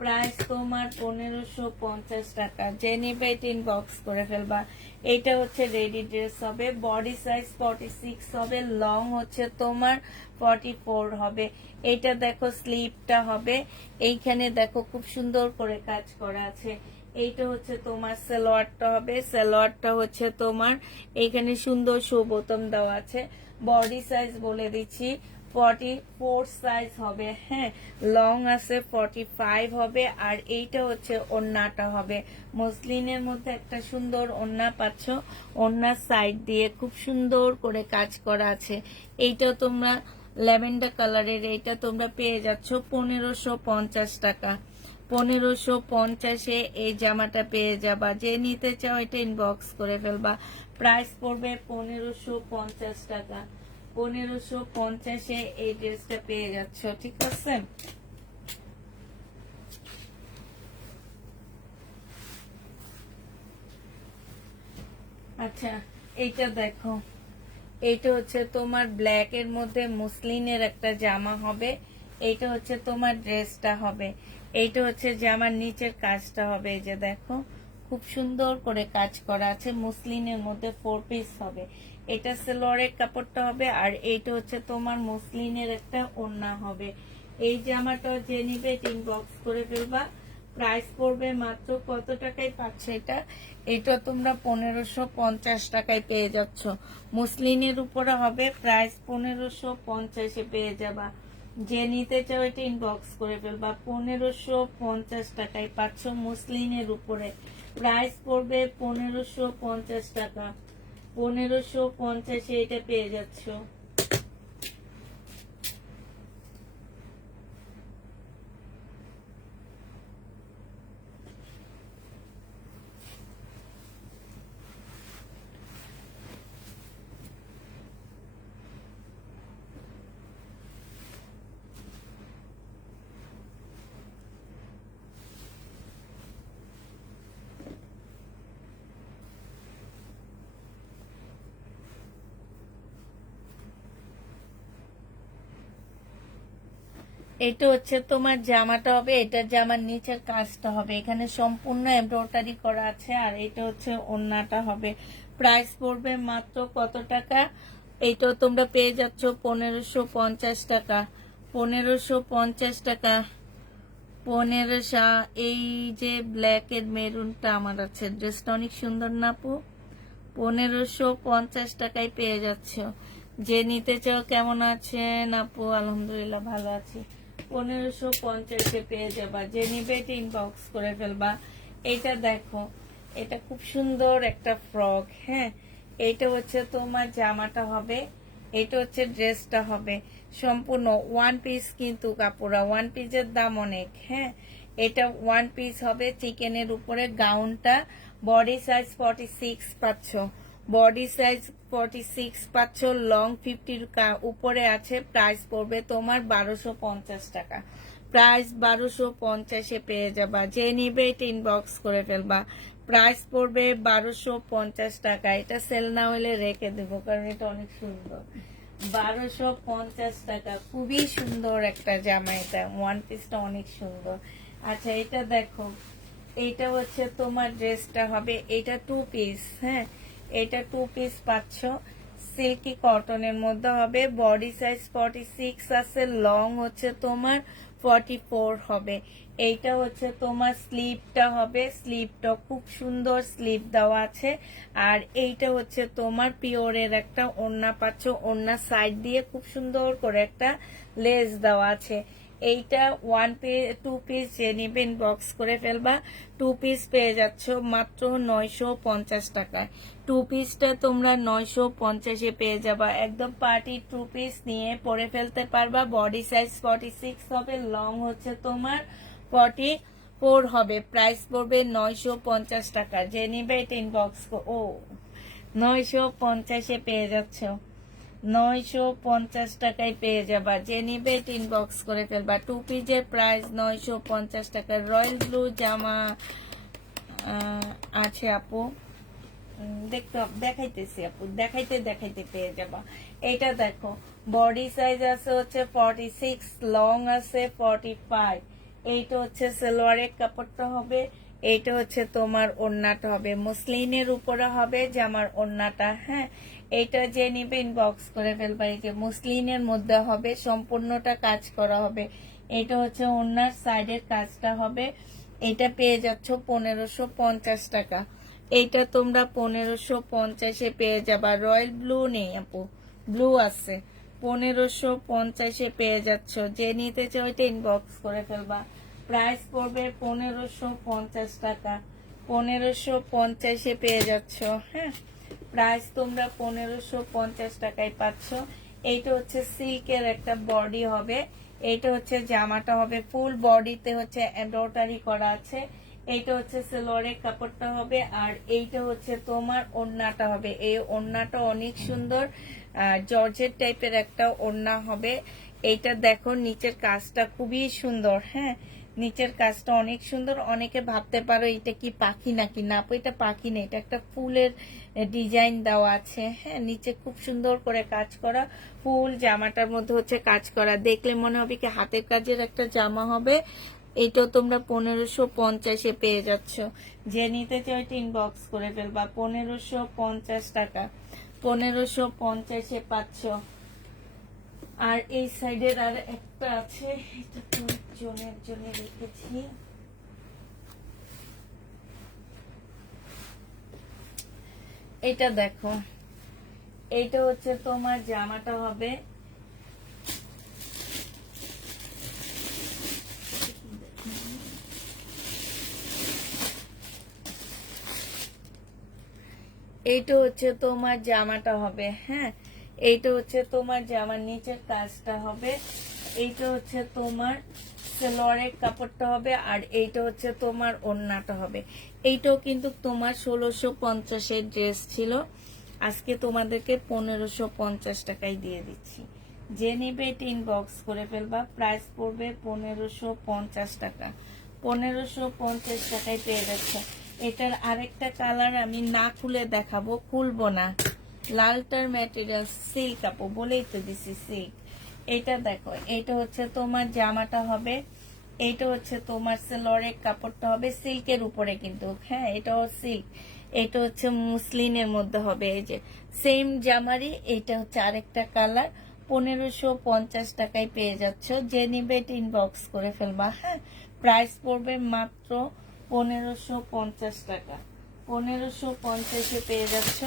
প্রাইস তোমার 1550 টাকা। যে নিবে ইনবক্স করে ফেলবা। এটা হচ্ছে রেডি ড্রেস হবে, বডি সাইজ 46 হবে, লং হচ্ছে তোমার 44 হবে। এটা দেখো স্লিপটা হবে, এইখানে দেখো খুব সুন্দর করে কাজ করা আছে। এইটা হচ্ছে তোমার সালোয়ারটা হবে, সালোয়ারটা হচ্ছে তোমার এইখানে সুন্দর শো বোতাম দেওয়া আছে। বডি সাইজ বলে দিচ্ছি 44 সাইজ হবে, হ্যাঁ। লং আছে 45 হবে। আর এইটা হচ্ছে ওড়নাটা হবে, মসলিনের মধ্যে একটা সুন্দর ওড়না পাচ্ছ, ওড়নার সাইড দিয়ে খুব সুন্দর করে কাজ করা আছে। এইটা তোমরা ল্যাভেন্ডার কালারের, এইটা তোমরা পেয়ে যাচ্ছ 1550 টাকা। 1550-এ এই জামাটা পেয়ে যাবা। যে নিতে চাও এটা ইনবক্স করে ফেলবা। প্রাইস পড়বে 1550 টাকা। 1550-এ এই ড্রেসটা পেয়ে যাচ্ছ, ঠিক আছে। আচ্ছা, এইটা দেখো, এইটা হচ্ছে তোমার ব্ল্যাক এর মধ্যে মুসলিনের একটা জামা হবে। এইটা হচ্ছে তোমার ড্রেসটা হবে। এইটা হচ্ছে জামার নিচের কাজটা হবে, এই যে দেখো খুব সুন্দর করে কাজ করা আছে। মুসলিনের মধ্যে 4 পিস হবে। এটা সালোয়ারের কাপড়টা হবে, আর এইটা হচ্ছে তোমার মুসলিনের একটা ওড়না হবে। এই জামাটা যে নিবে ইনবক্স করে ফেলবা। প্রাইস পড়বে মাত্র কত টাকায় পাচ্ছ এটা? এটা তোমরা 1550 টাকায় পেয়ে যাচ্ছ। মুসলিনের উপরে হবে, প্রাইস 1550-এ পেয়ে যাবা। যে নিতে চাও এটা ইনবক্স করে ফেলবা। 1550 টাকায় পাচ্ছ মুসলিনের উপরে। প্রাইস পড়বে 1550 টাকা। 1550-এ এটা পেয়ে যাচ্ছ। এটা হচ্ছে তোমার জামাটা হবে, এটা জামার নিচের কাজটা হবে, এখানে সম্পূর্ণ এমব্রয়ডারি করা আছে। আর এটা হচ্ছে ওড়নাটা হবে। প্রাইস পড়বে মাত্র কত টাকা? এইটাও তোমরা পেয়ে যাচ্ছ 1550 টাকা। 1550 টাকা। 1500। এই যে ব্ল্যাক এর মেরুনটা আমার আছে, ড্রেসটা অনেক সুন্দর না আপু? 1550 টাকায় পেয়ে যাচ্ছ। যে নিতে চাও, কেমন আছেন আপু? আলহামদুলিল্লাহ ভালো আছি। 1550-এ পেয়ে যাবা। যে নিবে এটা ইনবক্স করে ফেলবা। এটা দেখো, এটা খুব সুন্দর একটা ফ্রক, হ্যাঁ। এইটা হচ্ছে তোমার জামাটা হবে, এটা হচ্ছে ড্রেসটা হবে। সম্পূর্ণ ওয়ান পিস কিন্তু কাপড়া, ওয়ান পিসের দাম অনেক, হ্যাঁ। এটা ওয়ান পিস হবে, চিকেনের উপরে গাউনটা। বডি সাইজ 46 পাচ্ছ, বডি সাইজ 46 পাচ্ছ। লং 50 উপরে আছে। প্রাইস পড়বে তোমার 1250 টাকা। প্রাইস 1250-এ পেয়ে যাবা। যে নিবে এটা ইনবক্স করে ফেলবা। প্রাইস পড়বে 1250 টাকা। এটা সেল না হলে রেখে দেবো, কারণ এটা অনেক সুন্দর। 1250 টাকা, খুবই সুন্দর একটা জামা। এটা ওয়ান পিসটা অনেক সুন্দর। আচ্ছা, এটা দেখো, এইটা হচ্ছে তোমার ড্রেসটা হবে, এটা 2 পিস, হ্যাঁ। এটা 2 পিস পাচ্ছ, সিল্কি কটনের মধ্যে হবে। বডি সাইজ 46 আছে, লং হচ্ছে তোমার 44 হবে। এইটা হচ্ছে তোমার স্লিপটা হবে, স্লিপটা খুব সুন্দর স্লিপ দেওয়া আছে। আর এইটা হচ্ছে তোমার পিওরের একটা ওড়না পাচ্ছ, ওড়নার সাইড দিয়ে খুব সুন্দর করে একটা লেস দেওয়া আছে। এইটা ওয়ান পিস 2 পিস যে নিবে ইনবক্স করে ফেলবা। 2 পিস পেয়ে যাচ্ছ মাত্র 950 টাকায়। 2 পিসটা তোমরা 950-এ পেয়ে যাবা। একদম পার্টি 2 পিস নিয়ে পরে ফেলতে পারবা। বডি সাইজ 46 হবে, লং হচ্ছে তোমার 44 হবে। প্রাইস পড়বে 950 টাকা। যে নিবে এটা ইনবক্স, ও 950-এ পেয়ে যাচ্ছ। 950 টাকায় পেয়ে যাবা। যে নিবে ইনবক্স করে ফেলবা। 2 পিসের প্রাইস 950 টাকা। রয়্যাল ব্লু জামা আছে আপু, দেখতে দেখাইতেছি আপু, দেখাইতে দেখাইতে পেয়ে যাবা। এটা দেখো, বডি সাইজ আছে হচ্ছে 46, লং আছে 45। এইটা হচ্ছে সালোয়ারের কাপড়টা হবে, এইটা হচ্ছে তোমার ওড়নাটা হবে, মসলিনের উপরে হবে জামার ওড়নাটা। হ্যাঁ, এইটা যে নিবে ইনবক্স করে ফেলবা। এই যে মসলিনের মধ্যে হবে, সম্পূর্ণটা কাজ করা হবে। এটা হচ্ছে ওড়নার সাইডের কাজটা হবে। এটা পেয়ে যাচ্ছ 1550 টাকা। এইটা তোমরা 1550-এ পেয়ে যাবা। রয়্যাল ব্লু নেই আপু, ব্লু আছে। 1550-এ পেয়ে যাচ্ছ। যে নিতে চাও ওইটা ইনবক্স করে ফেলবা। প্রাইস পড়বে 1550 টাকা। 1550-এ পেয়ে যাচ্ছ। হ্যাঁ, প্রাইস তোমরা 1550 টাকায় পাচ্ছ। এইটা হচ্ছে সিল্কের একটা বডি হবে। এইটা হচ্ছে জামাটা হবে, ফুল বডিতে হচ্ছে এমব্রয়ডারি করা আছে। এইটা হচ্ছে সালোয়ারের কাপড়টা হবে, আর এইটা হচ্ছে তোমার ওড়নাটা হবে। এই ওড়নাটা অনেক সুন্দর, জর্জেট টাইপের একটা ওড়না হবে। এইটা দেখো নিচের কাজটা খুবই সুন্দর। হ্যাঁ, নিচের কাজটা অনেক সুন্দর। অনেকে ভাবতে পারো এটা কি পাখি নাকি, না আপু এটা পাখি না, এটা একটা ফুলের ডিজাইন দেওয়া আছে। হ্যাঁ, নিচে খুব সুন্দর করে কাজ করা, ফুল জামাটার মধ্যে হচ্ছে কাজ করা। দেখলে মনে হবে কি হাতের কাজের একটা জামা হবে। এইটাও তোমরা 1550-এ পেয়ে যাচ্ছ। যে নিতে চাও এটা ইনবক্স করে ফেলবা। 1550 টাকা, 1550-এ পাচ্ছ। আর এই সাইডের আর একটা আছে, এটা তো জনের জন্য রেখেছি। এটা দেখো, এইটা হচ্ছে তোমার জামাটা হবে। এইটা হচ্ছে তোমার জামাটা হবে। হ্যাঁ, এইটা হচ্ছে তোমার জামার নিচের কাজটা হবে। এইটা হচ্ছে তোমার সালোয়ারের কাপড়টা হবে, আর এইটা হচ্ছে তোমার ওড়নাটা হবে। এইটাও কিন্তু তোমার 1650-এর ড্রেস ছিল, আজকে তোমাদেরকে 1550 টাকায় দিয়ে দিচ্ছি। যে নেবে এটা ইনবক্স করে ফেলবা। প্রাইস পড়বে 1550 টাকা। 1550 টাকায় পেয়ে যাচ্ছে। এটার আরেকটা কালার আমি না খুলে দেখাবো, খুলবো না। লালটার ম্যাটেরিয়াল সিল্ক আপু, বলেই তো দিছি সিল্ক। এটা দেখো, এটা হচ্ছে তোমার জামাটা হবে। এইটা হচ্ছে তোমার সালোয়ারের কাপড়টা হবে সিল্কের উপরে কিন্তু। হ্যাঁ, এটাও সিল্ক। এটা হচ্ছে মুসলিনের মধ্যে হবে। এই যে সেম জামারই এটা হচ্ছে আরেকটা কালার। 1550 টাকায় পেয়ে যাচ্ছ। যে নিবে এটা ইনবক্স করে ফেলবা। হ্যাঁ, প্রাইস পড়বে মাত্র 1550 টাকা। 1550-এ পেয়ে যাচ্ছ।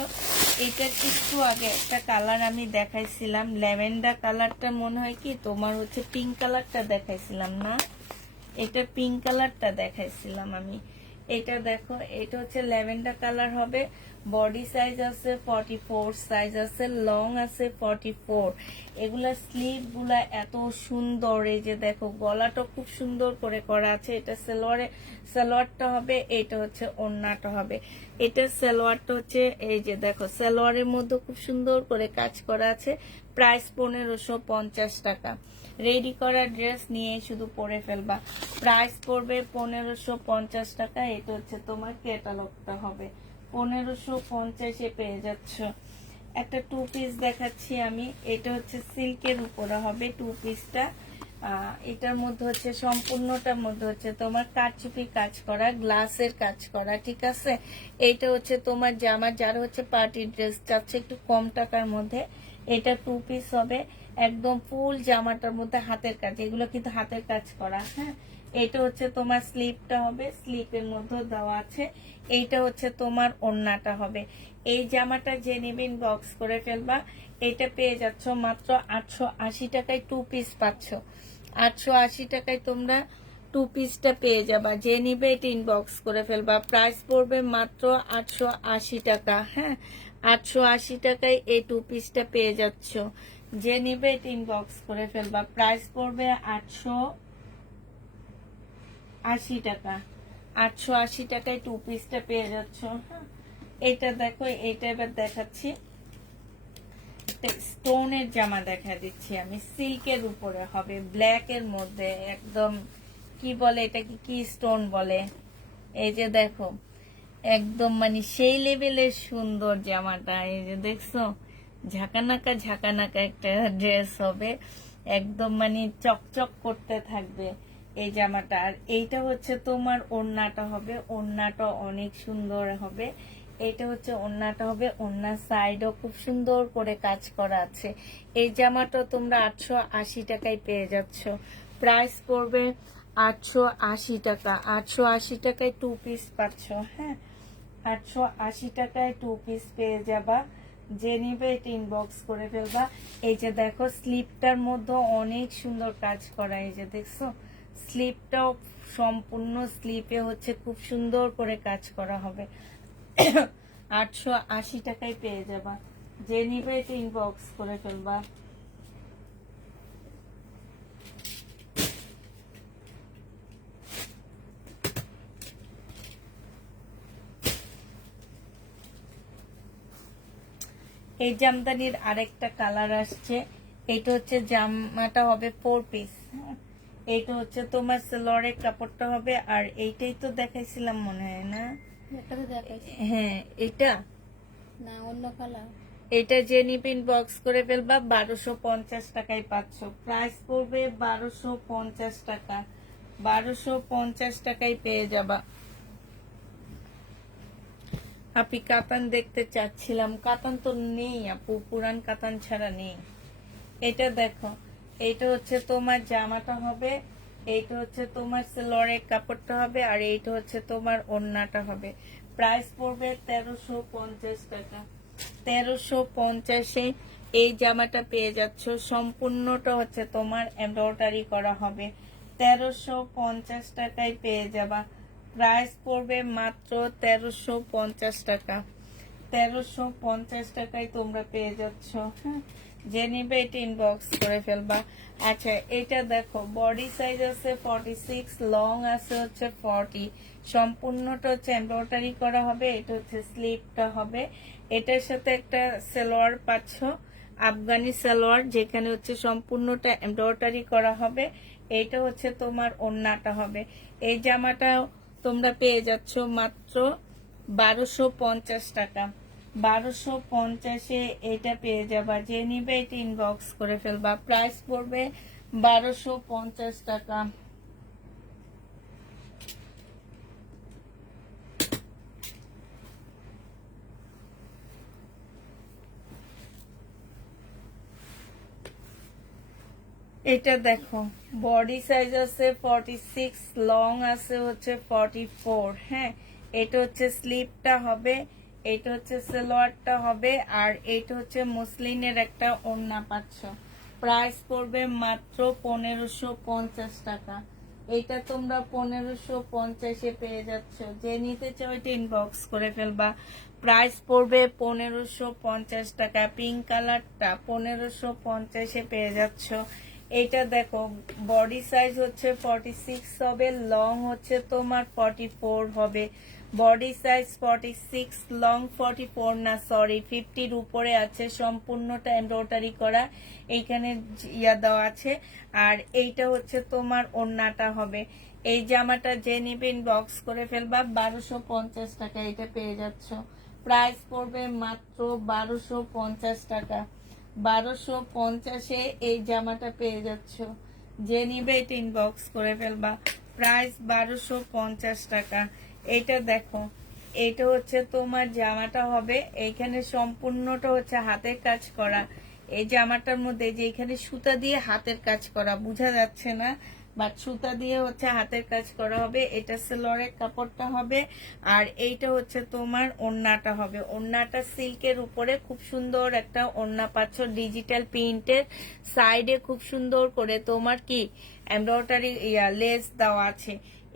এটার একটু আগে একটা কালার আমি দেখাইছিলাম, ল্যাভেন্ডার কালারটা, মনে হয় কি তোমার হচ্ছে পিঙ্ক কালারটা দেখাইছিলাম না, এটা পিঙ্ক কালারটা দেখাইছিলাম আমি। এটা দেখো, এটা হচ্ছে ল্যাভেন্ডার কালার হবে। বডি সাইজ আছে 44, সাইজ আছে লং আছে 44। এগুলা স্লিভ গুলা এত সুন্দর। এই যে দেখো গলাটা খুব সুন্দর করে করা আছে। এটা সালোয়ারটা হবে, এটা হচ্ছে ওড়নাটা হবে। এটা সালোয়ারটা হচ্ছে এই যে দেখো সালোয়ারের মধ্যে খুব সুন্দর করে কাজ করা আছে। প্রাইস 1550 টাকা। রেডি করা ড্রেস নিয়ে শুধু পরে ফেলবা। প্রাইস পড়বে 1550 টাকা। এটা হচ্ছে তোমার ক্যাটালগটা হবে। 1550-এ পেয়ে যাচ্ছ। একটা টু পিস দেখাচ্ছি আমি। এটা হচ্ছে সিল্কের উপরে হবে টু পিসটা। এটার মধ্যে হচ্ছে সম্পূর্ণটার মধ্যে হচ্ছে তোমার কারচুপি কাজ করা, গ্লাসের কাজ করা। ঠিক আছে, এইটা হচ্ছে তোমার জামা, যারা হচ্ছে পার্টি ড্রেস চাচ্ছে একটু কম টাকার মধ্যে, এটা টু পিস হবে। একদম ফুল জামাটার মধ্যে হাতের কাজ, এগুলো কিন্তু হাতের কাজ করা। হ্যাঁ, এটা হচ্ছে তোমার স্লিপটা হবে, স্লিপের মধ্যে দেওয়া আছে। এইটা হচ্ছে তোমার ওড়নাটা হবে। এই জামাটা যে নিবেন বক্স করে ফেলবা। এটা পেয়ে যাচ্ছ মাত্র 880 টাকায়, টু পিস পাচ্ছ। 880 টাকায় তোমরা টু পিসটা পেয়ে যাবা। যে নিবে এটা ইনবক্স করে ফেলবা। প্রাইস পড়বে মাত্র 880 টাকা। হ্যাঁ, 880 টাকায় এই টু পিসটা পেয়ে যাচ্ছ। যে নিবে এটা ইনবক্স করে ফেলবা। প্রাইস পড়বে 880 টাকা। 880 টাকায় টু পিসটা পেয়ে যাচ্ছ। হ্যাঁ, এটা দেখো, এটা এবার দেখাচ্ছি স্টোনের জামা দেখা দিচ্ছি আমি। সিল্কের উপরে হবে, ব্ল্যাক এর মধ্যে একদম কি বলে এটাকে, কি স্টোন বলে। এই যে দেখো একদম মানে সেই লেভেলের সুন্দর জামাটা। এই যে দেখছো ঝাঁকানাকা ঝাঁকানাকা একটা ড্রেস হবে, একদম মানে চকচক করতে থাকবে। এই জামাটা। আর এইটা হচ্ছে তোমার ওড়নাটা হবে, ওড়নাটা অনেক সুন্দর হবে। এইটা হচ্ছে ওড়নাটা হবে, ওড়নার সাইডও খুব সুন্দর করে কাজ করা আছে। এই জামাটা তোমরা 880 টাকায় পেয়ে যাচ্ছ। প্রাইস পড়বে 880 টাকা। 880 টাকায় 2 পিস পাচ্ছ। হ্যাঁ, 880 টাকায় 2 পিস পেয়ে যাবা। যে নিবে এটা ইনবক্স করে ফেলবা। এই যে দেখো স্লিপটার মধ্যে অনেক সুন্দর কাজ করা, এই যে দেখছো স্লিপটাও সম্পূর্ণ স্লিপে হচ্ছে খুব সুন্দর করে কাজ করা হবে। 880 টাকায় পেয়ে যাবা। যে নিবে এটা ইনবক্স করে ফেলবা। এই জামদানির আরেকটা কালার আসছে। এটা হচ্ছে জামাটা হবে 4 পিস। এইটা হচ্ছে তোমার সেলরের কাপড়টা হবে। আর এইটাই তো দেখাইছিলাম মনে হয় না? হ্যাঁ, এটা না, অন্য কালার। এটা জেনিপিন বক্স করে ফেলবা। 1250 টাকায় পাচ্ছ। প্রাইস পড়বে 1250 টাকা। 1250 টাকায় পেয়ে যাবা। আপনি কাতান দেখতে চাচ্ছিলাম, কাতান তো নেই আপু, পুরান কাতান ছাড়া নেই। এটা দেখো, এইটা হচ্ছে তোমার জামাটা হবে, এইটা হচ্ছে তোমার সেলরের কাপড়টা হবে, আর এইটা হচ্ছে তোমার ওড়নাটা হবে। প্রাইস পড়বে 1350 টাকা। 1350-এ এই জামাটা পেয়ে যাচ্ছ। সম্পূর্ণটা হচ্ছে তোমার এমব্রয়ডারি করা হবে। 1350 টাকায় পেয়ে যাবা। প্রাইস পড়বে মাত্র 1350 টাকা। 1350 টাকায় তোমরা পেয়ে যাচ্ছ। হ্যাঁ, যে নিবে এটা ইনবক্স করে ফেলবা। আচ্ছা, এটা দেখো বডি সাইজ আছে 46, লং আছে হচ্ছে 40। সম্পূর্ণটা হচ্ছে এমব্রয়ডারি করা হবে। এটা হচ্ছে স্লিপটা হবে। এটার সাথে একটা সালোয়ার পাচ্ছ, আফগানি সালোয়ার, যেখানে হচ্ছে সম্পূর্ণটা এমব্রয়ডারি করা হবে। এইটা হচ্ছে তোমার ওড়নাটা হবে। এই জামাটা তোমরা পেয়ে যাচ্ছ মাত্র 1250 টাকা। 1250-এ এটা পেয়ে যাবা। যে নিবে এটা ইনবক্স করে ফেলবা। প্রাইস পড়বে 1250 টাকা। এটা দেখো বডি সাইজ আছে 46, লং আছে হচ্ছে 44। হ্যাঁ, এটা হচ্ছে স্লিপটা হবে, এটা হচ্ছে সালোয়ারটা হবে, আর এটা হচ্ছে মসলিনের একটা ওড়না পাচ্ছ। প্রাইস পড়বে মাত্র 1550 টাকা। এটা তোমরা 1550-এ পেয়ে যাচ্ছ। যে নিতে চাও এটা ইনবক্স করে ফেলবা। প্রাইস পড়বে 1550 টাকা। পিঙ্ক কালারটা 1550-এ পেয়ে যাচ্ছ। এটা দেখো বডি সাইজ হচ্ছে 46 হবে, লং হচ্ছে তোমার 44 হবে। বডি সাইজ 46, লং 44 না, সরি 50-র উপরে আছে। সম্পূর্ণটা এমব্রয়ডারি করা, এইখানে ইয়া দেওয়া আছে। আর এইটা হচ্ছে তোমার ওড়নাটা হবে। এই জামাটা যে নিবে ইনবক্স করে ফেলবা। 1250 টাকা এটা পেয়ে যাচ্ছ। প্রাইস পড়বে মাত্র 1250 টাকা। 1250-এ এই জামাটা পেয়ে যাচ্ছ। যে নিবে এটা ইনবক্স করে ফেলবা। প্রাইস 1250 টাকা। এইটা দেখো, এইটা হচ্ছে তোমার জামাটা হবে। এইখানে সম্পূর্ণটা হচ্ছে হাতের কাজ করা। এই জামাটার মধ্যে যে এখানে সুতা দিয়ে হাতের কাজ করা, বোঝা যাচ্ছে না, বাট সুতা দিয়ে হচ্ছে হাতের কাজ করা হবে। এটা সেলরের কাপড়টা হবে, আর এইটা হচ্ছে তোমার ওড়নাটা হবে। ওড়নাটা সিল্কের উপরে খুব সুন্দর একটা ওড়না পাচ্ছ, ডিজিটাল প্রিন্টের। সাইডে খুব সুন্দর করে তোমার কি এমব্রয়ডারি লেস দেওয়া আছে।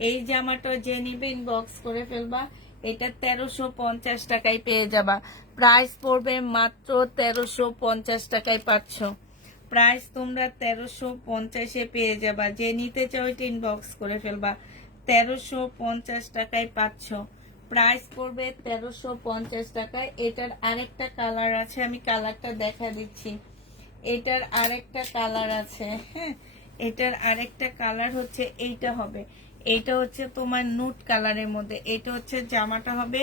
এই জামাটা যে নিবে ইনবক্স করে ফেলবা। এটা 1350 টাকায় পেয়ে যাবা। প্রাইস পড়বে মাত্র 1350 টাকায় পাচ্ছ। প্রাইস তোমরা 1350-এ পেয়ে যাবা। যে নিতে চাও এটা ইনবক্স করে ফেলবা। 1350 টাকায় পাচ্ছ। প্রাইস পড়বে 1350 টাকায়। এটার আরেকটা কালার আছে, আমি কালারটা দেখা দিচ্ছি। এটার আরেকটা কালার আছে। হ্যাঁ, এটার আরেকটা কালার হচ্ছে এইটা হবে, এইটা হচ্ছে তোমার নুট কালারের মধ্যে, এটা হচ্ছে জামাটা হবে,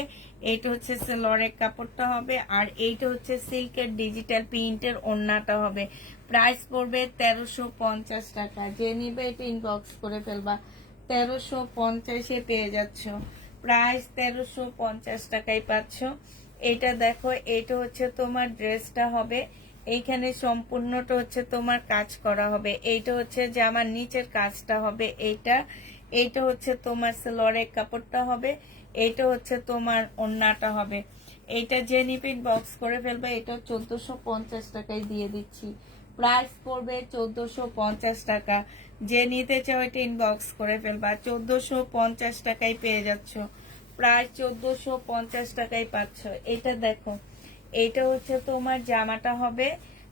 এইটা হচ্ছে সেলরের কাপড়টা হবে, আর এইটা হচ্ছে সিল্কের ডিজিটাল প্রিন্টের ওড়নাটা হবে। প্রাইস পড়বে 1350 টাকা। যে নিবে এটা ইনবক্স করে ফেলবা। 1350-এ পেয়ে যাচ্ছ, প্রাইস 1350 টাকায় পাচ্ছ। এটা দেখো, এটা হচ্ছে তোমার ড্রেসটা হবে, এইখানে সম্পূর্ণটা হচ্ছে তোমার কাজ করা হবে, এইটা হচ্ছে জামার নিচের কাজটা হবে, এইটা হচ্ছে তোমার সেলরের কাপড়টা হবে, এইটা হচ্ছে তোমার ওড়নাটা হবে। এইটা যে নিপিট বক্স করে ফেলবে, এটা 1450 টাকায় দিয়ে দিচ্ছি। প্রাইস পড়বে 1450 টাকা। যে নিতে চাও এটা ইনবক্স করে ফেলবা, 1450 টাকায় পেয়ে যাচ্ছ, প্রায় 1450 টাকায় পাচ্ছ। এটা দেখো, এইটা হচ্ছে তোমার জামাটা হবে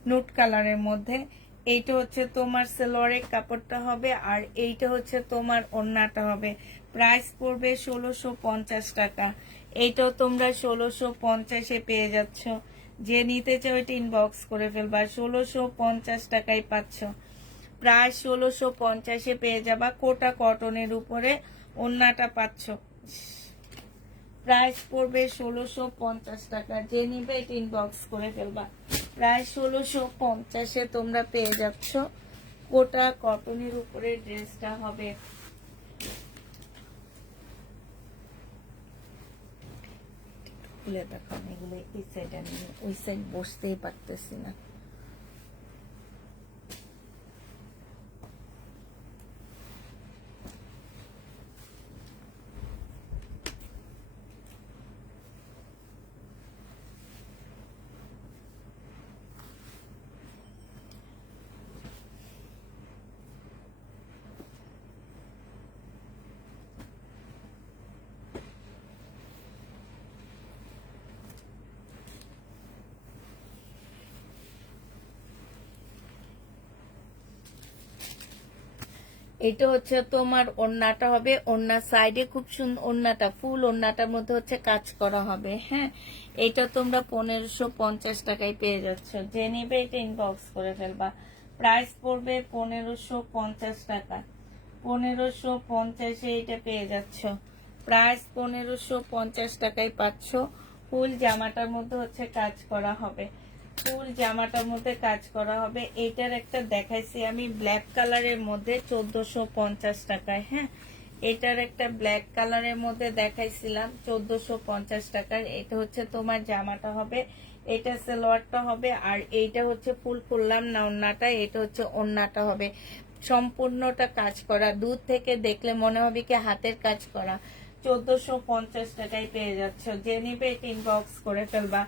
নুট কালারের মধ্যে, এইটা হচ্ছে তোমার সেলোয়ারের কাপড়টা হবে, আর এইটা হচ্ছে তোমার ওড়নাটা হবে। প্রাইস পড়বে 1650 টাকা। এইটাও তোমরা 1650-এ পেয়ে যাচ্ছ। যে নিতে চাও এটা ইনবক্স করে ফেলবা, 1650 টাকায় পাচ্ছ। প্রায় 1650-এ পেয়ে যাবা। কোটা কটনের উপরে ওড়নাটা পাচ্ছ। প্রাইস পড়বে 1650 টাকা। যে নিবে এটা ইনবক্স করে ফেলবা। প্রায় 1650-এ তোমরা পেয়ে যাচ্ছ। কোটা কটনের উপরে ড্রেসটা হবে। খুলে দেখান এগুলো, এই সাইড আমি ওই সাইড বসতেই পারতেছি না। এটা হচ্ছে তোমার ওড়নাটা হবে, ওড়নার সাইডে খুব সুন্দর, ওড়নাটা ফুল ওড়নাটার মধ্যে হচ্ছে কাজ করা হবে। হ্যাঁ, এটা তোমরা 1550 টাকায় পেয়ে যাচ্ছ। যে নিবে এটা ইনবক্স করে ফেলবা। প্রাইস পড়বে 1550 টাকা। 1550-এ এটা পেয়ে যাচ্ছ। প্রাইস 1550 টাকায় পাচ্ছ। ফুল জামাটার মধ্যে হচ্ছে কাজ করা হবে, ফুল জামাটার মধ্যে কাজ করা হবে। এটার একটা দেখাইছি আমি ব্ল্যাক কালারের মধ্যে 1450 টাকায়। হ্যাঁ, এটার একটা ব্ল্যাক কালারের মধ্যে দেখাইছিলাম 1450 টাকার। এটা হচ্ছে তোমার জামাটা হবে, এটা সালোয়ারটা হবে, আর এইটা হচ্ছে ফুল করলাম না ওড়নাটা, এটা হচ্ছে ওড়নাটা হবে। সম্পূর্ণটা কাজ করা, দূর থেকে দেখলে মনে হবে কি হাতের কাজ করা। 1450 টাকায় পেয়ে যাচ্ছ। যে নিবে এটা ইনবক্স করে ফেলবা।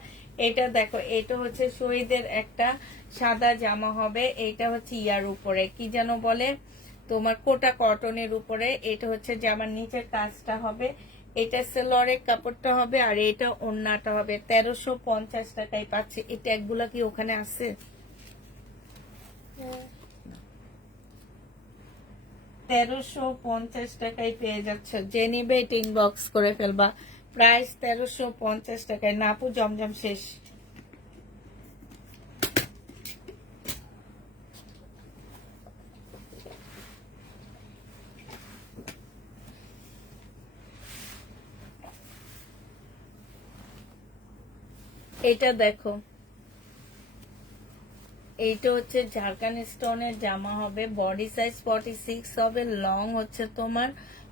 এটা দেখো, এটা হচ্ছে শহীদের একটা সাদা জামা হবে, এটা হচ্ছে ইয়ার উপরে কি যেন বলে তোমার কোটা কটনের উপরে, এটা হচ্ছে জামার নিচের কাজটা হবে, এটা সেলরের কাপড়টা হবে, আর এটা ওড়নাটা হবে। 1350 টাকায় পাচ্ছে। এই ট্যাগগুলা কি ওখানে আছে? 1350 টাকায় পেয়ে যাচ্ছে। যে নিবে এটা ইনবক্স করে ফেলবা। প্রাইস 1350 টাকায়। নাপু জমজম শেষ। এটা দেখো, এইটা হচ্ছে ঝাড়খান স্টোনের জামা হবে, বডি সাইজ 46 হবে, লং হচ্ছে তোমার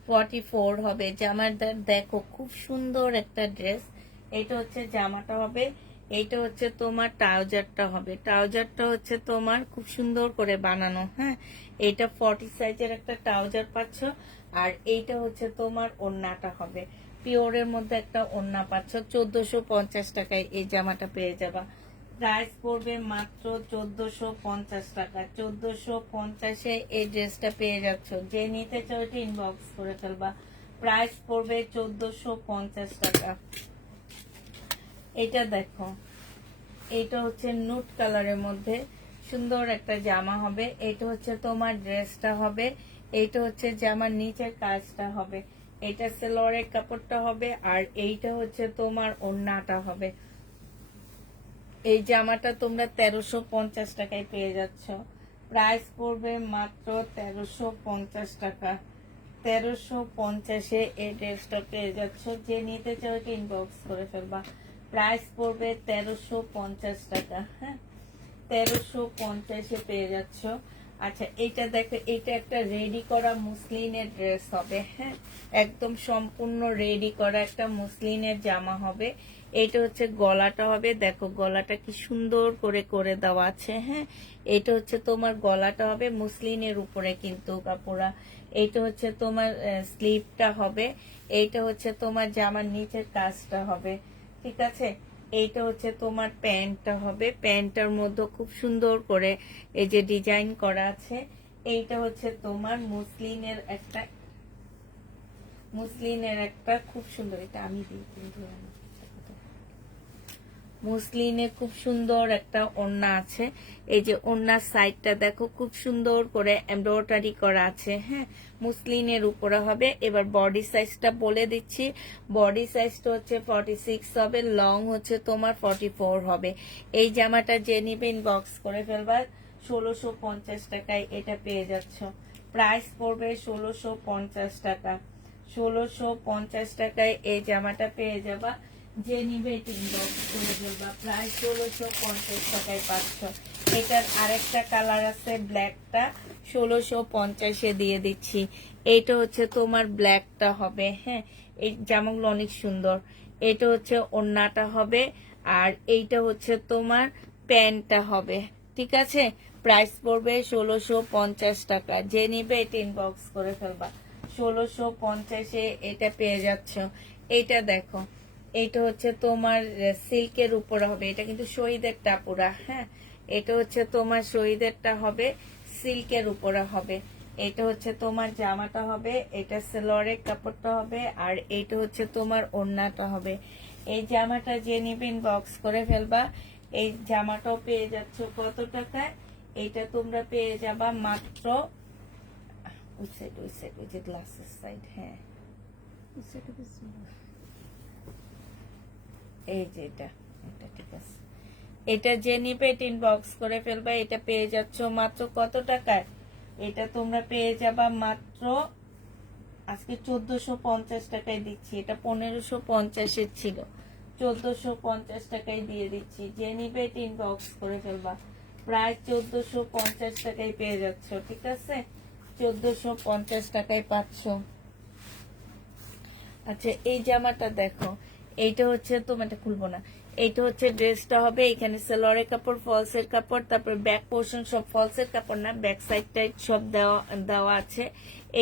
44 হবে। জামার দেখো খুব সুন্দর একটা ড্রেস। এটা হচ্ছে জামাটা হবে, এইটা হচ্ছে তোমার ট্রাউজারটা হবে, ট্রাউজারটা হচ্ছে তোমার খুব সুন্দর করে বানানো। হ্যাঁ, এইটা 40 সাইজের একটা ট্রাউজার পাচ্ছ, আর এইটা হচ্ছে তোমার ওড়নাটা হবে, পিওরের মধ্যে একটা ওড়না পাচ্ছ। 1450 টাকায় এই জামাটা পেয়ে যাবা। প্রাইস পড়বে মাত্র 1450 টাকা। 1450-এ এই ড্রেসটা পেয়ে যাচ্ছ। যে নিতে চাও এটা ইনবক্স করে ফেলবা। প্রাইস পড়বে 1450 টাকা। এটা দেখো, এটা হচ্ছে নুট কালারের মধ্যে সুন্দর একটা জামা হবে, এটা হচ্ছে তোমার ড্রেসটা হবে, এইটা হচ্ছে জামার নিচের কাজটা হবে, এটা সেলোয়ারের কাপড়টা হবে, আর এইটা হচ্ছে তোমার ওড়নাটা হবে। এই জামাটা তোমরা 1350 টাকায় পেয়ে যাচ্ছ। প্রাইস পড়বে মাত্র 1350 টাকা। 1350-এ এই ড্রেসটা পেয়ে যাচ্ছ, যে নিতে চাও ইনবক্স করে ফেলবা। প্রাইস পড়বে 1350 টাকা। হ্যাঁ, 1350-এ পেয়ে যাচ্ছ। আচ্ছা, এটা দেখো, এটা একটা রেডি করা মুসলিনের ড্রেস হবে। হ্যাঁ, একদম সম্পূর্ণ রেডি করা একটা মুসলিনের জামা হবে। এটা হচ্ছে গলাটা হবে, দেখো গলাটা কি সুন্দর করে করে দেওয়া আছে। হ্যাঁ, এটা হচ্ছে তোমার গলাটা হবে মুসলিনের উপরে কিন্তু কাপড়া। এইটা হচ্ছে তোমার স্লিভটা হবে। এইটা হচ্ছে তোমার জামার নিচের কাজটা হবে। ঠিক আছে, এইটা হচ্ছে তোমার প্যান্টটা হবে। প্যান্টটার মধ্যে খুব সুন্দর করে এই যে ডিজাইন করা আছে। এইটা হচ্ছে তোমার মুসলিনের একটা খুব সুন্দর, এটা আমি দিই কিন্তু মুসলিনে খুব সুন্দর একটা ওড়না আছে। এই যে ওড়নার সাইডটা দেখো খুব সুন্দর করে এমব্রয়ডারি করা আছে। হ্যাঁ, মুসলিনের উপরে হবে। এবার বডি সাইজটা বলে দিচ্ছি। বডি সাইজটা হচ্ছে 46 হবে, লং হচ্ছে তোমার 44 হবে। এই জামাটা যে নিবে ইনবক্স করে ফেলবা। 1650 টাকায় এটা পেয়ে যাচ্ছ। প্রাইস পড়বে 1650 টাকা। 1650 টাকায় এই জামাটা পেয়ে যাবা। যে নিবে ইনবক্স করে ফেলবা। প্রায় 1650 টাকায় পাচ্ছ। এটার আরেকটা কালার আছে ব্ল্যাকটা, 1650-এ দিয়ে দিচ্ছি। এইটা হচ্ছে তোমার ব্ল্যাকটা হবে। হ্যাঁ, এই জামাগুলো অনেক সুন্দর। এটা হচ্ছে ওড়নাটা হবে, আর এইটা হচ্ছে তোমার প্যান্টটা হবে। ঠিক আছে, প্রাইস পড়বে 1650 টাকা। যে নিবে এটা ইনবক্স করে ফেলবা। 1650-এ এটা পেয়ে যাচ্ছ। এইটা দেখো, এটা হচ্ছে তোমার সিল্কের উপরে হবে। এটা কিন্তু শহীদেরটা পুরা। হ্যাঁ, এটা হচ্ছে তোমার শহীদেরটা হবে, সিল্কের উপরে হবে। এটা হচ্ছে তোমার জামাটা হবে, এটা সেলোয়ারের কাপড়টা হবে, আর এইটা হচ্ছে তোমার ওড়নাটা হবে। এই জামাটা যে নিবে ইনবক্স করে ফেলবা। এই জামাটাও পেয়ে যাচ্ছ কত টাকায়? এইটা তোমরা পেয়ে যাবা মাত্র ওই সাইড ওই যে গ্লাসের সাইড। হ্যাঁ, এই যে এটা এটা ঠিক আছে। এটা যে নিবে এটা ইনবক্স করে ফেলবা। এটা পেয়ে যাচ্ছ মাত্র কত টাকায়? এটা তোমরা পেয়ে যাবা মাত্র আজকে 1450 টাকায় দিচ্ছি। এটা 1550-এর ছিল, 1450 টাকায় দিয়ে দিচ্ছি। যে নিবে এটা ইনবক্স করে ফেলবা। প্রায় 1450 টাকায় পেয়ে যাচ্ছ। ঠিক আছে, 1450 টাকায় পাচ্ছ। আচ্ছা, এই জামাটা দেখো, এইটা হচ্ছে তোমার, এটা খুলবো না। এইটা হচ্ছে ড্রেসটা হবে। এখানে সালোয়ারের কাপড়, ফলসের কাপড়, তারপর ব্যাক পোর্শন সব ফলসের কাপড় না, ব্যাক সাইড টাইড সব দেওয়া দেওয়া আছে।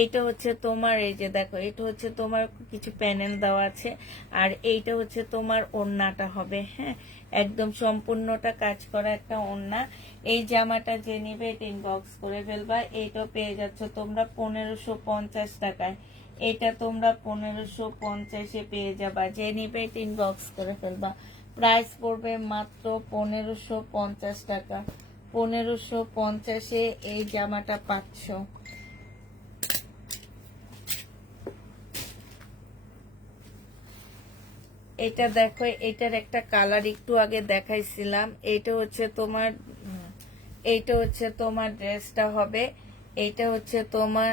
এইটা হচ্ছে তোমার, এই যে দেখো, এটা হচ্ছে তোমার কিছু প্যানেল দেওয়া আছে, আর এইটা হচ্ছে তোমার ওড়নাটা হবে। হ্যাঁ, একদম সম্পূর্ণটা কাজ করা একটা ওড়না। এই জামাটা যে নিবে এটা ইনবক্স করে ফেলবা। এইটাও পেয়ে যাচ্ছ তোমরা 1550 টাকায়। এটা তোমরা 1550-এ পেয়ে যাবা। যে নিবে ইনবক্স করে ফেলবা। প্রাইস পড়বে মাত্র 1550 টাকা। 1550-এ এই জামাটা পাচ্ছ। এটা দেখো, এটার একটা কালার একটু আগে দেখাইছিলাম। এইটা হচ্ছে তোমার ড্রেসটা হবে। এইটা হচ্ছে তোমার,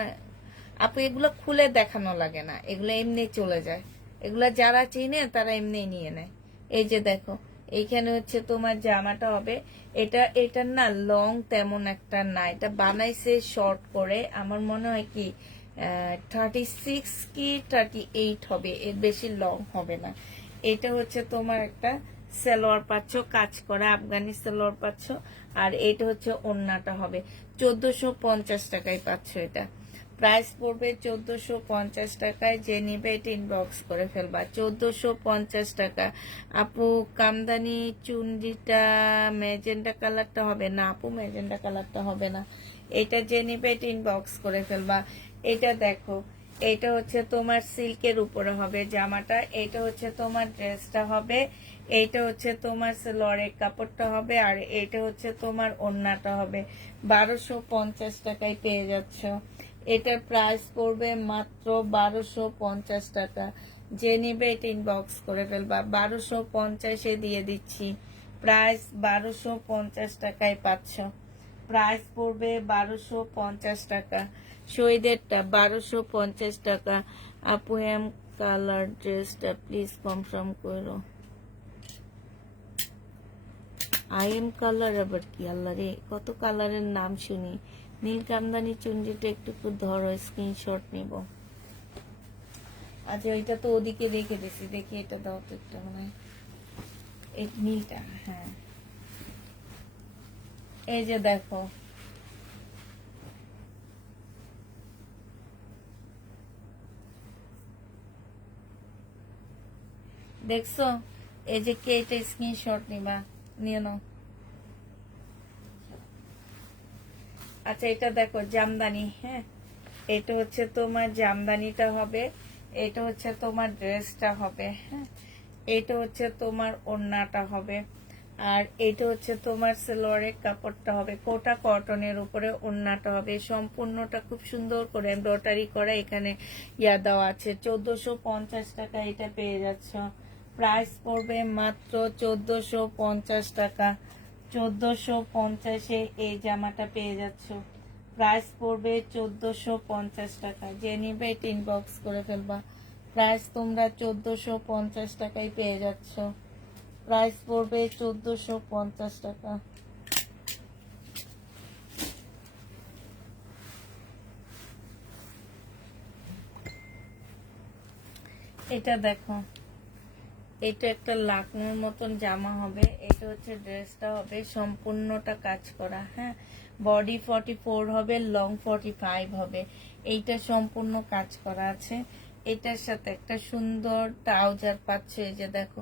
আপু এগুলো খুলে দেখানো লাগে না, এগুলো এমনি চলে যায়। এগুলা যারা চিনে তারা এমনি নিয়ে নেয়। এই যে দেখো, এইখানে হচ্ছে তোমার জামাটা হবে। এটার না লং তেমন একটা না, এটা বানাইছে শর্ট করে। আমার মনে হয় কি 36 কি 38 হবে, এর বেশি লং হবে না। এটা হচ্ছে তোমার একটা সালোয়ার পাচ্ছ, কাজ করা আফগানি সালোয়ার পাচ্ছ, আর এটা হচ্ছে ওড়নাটা হবে। 1450 টাকায় পাচ্ছ এটা। প্রাইস পড়বে 1450 টাকায়। যে নিবে এটা ইনবক্স করে ফেলবা। 1450 টাকা। আপু কামদানি চুনরিটা ম্যাজেন্ডা কালারটা হবে না আপু, ম্যাজেন্ডা কালারটা হবে না। এটা যে নিবে এটা ইনবক্স করে ফেলবা। এটা দেখো, এটা হচ্ছে তোমার সিল্কের উপরে হবে জামাটা। এটা হচ্ছে তোমার ড্রেসটা হবে। এইটা হচ্ছে তোমার সালোয়ারের কাপড়টা হবে, আর এটা হচ্ছে তোমার ওড়নাটা হবে। 1250 টাকায় পেয়ে যাচ্ছ। এটার প্রাইস পড়বে মাত্র 1250 টাকা। যে নিবে এটা ইনবক্স করে ফেলবা। 1250-এ দিয়ে দিচ্ছি। প্রাইস 1250 টাকায় পাচ্ছ। প্রাইস পড়বে 1250 টাকা। শহীদেরটা 1250 টাকা। আপু এম কালার ড্রেসটা প্লিজ কনফার্ম করো। আই এম কালার আবার কি, আল্লাহ রে কত কালারের নাম শুনি। নীল কামদানি চুনরিটা একটু ধরো, স্ক্রিনশট নিব। আচ্ছা ওইটা তো ওদিকে রেখে দিছি, দেখি এটা দাও তো একটা, মানে এই নীলটা, হ্যাঁ এই যে দেখো, দেখছো? এই যে কে এটা স্ক্রিনশট নিবা, নিয়ে নাও। আচ্ছা এটা দেখো জামদানি, হ্যাঁ এটা হচ্ছে তোমার জামদানিটা হবে, এটা হচ্ছে তোমার ড্রেসটা হবে, হ্যাঁ এটা হচ্ছে তোমার ওড়নাটা হবে, আর এটা হচ্ছে তোমার সালোয়ারের কাপড়টা হবে, কোটা কটনের উপরে ওড়নাটা হবে। সম্পূর্ণটা খুব সুন্দর করে এমব্রয়ডারি করা, এখানে ইয়া দেওয়া আছে। 1450 টাকা এটা পেয়ে যাচ্ছ। প্রাইস পড়বে মাত্র 1450 টাকা। 1450-এ এই জামাটা পেয়ে যাচ্ছ। প্রাইস পড়বে 1450 টাকা। যে নিবে ইনবক্স করে ফেলবা। প্রাইস তোমরা 1450 টাকায় পেয়ে যাচ্ছ। প্রাইস পড়বে 1450 টাকা। এটা দেখো, এটা একটা লাকনোর মতন জামা হবে, এটা হচ্ছে ড্রেসটা হবে, সম্পূর্ণটা কাজ করা, হ্যাঁ বডি 44 হবে, লং 45 হবে। এইটা সম্পূর্ণ কাজ করা আছে। এটার সাথে একটা সুন্দর ট্রাউজার পাচ্ছ, এই যে দেখো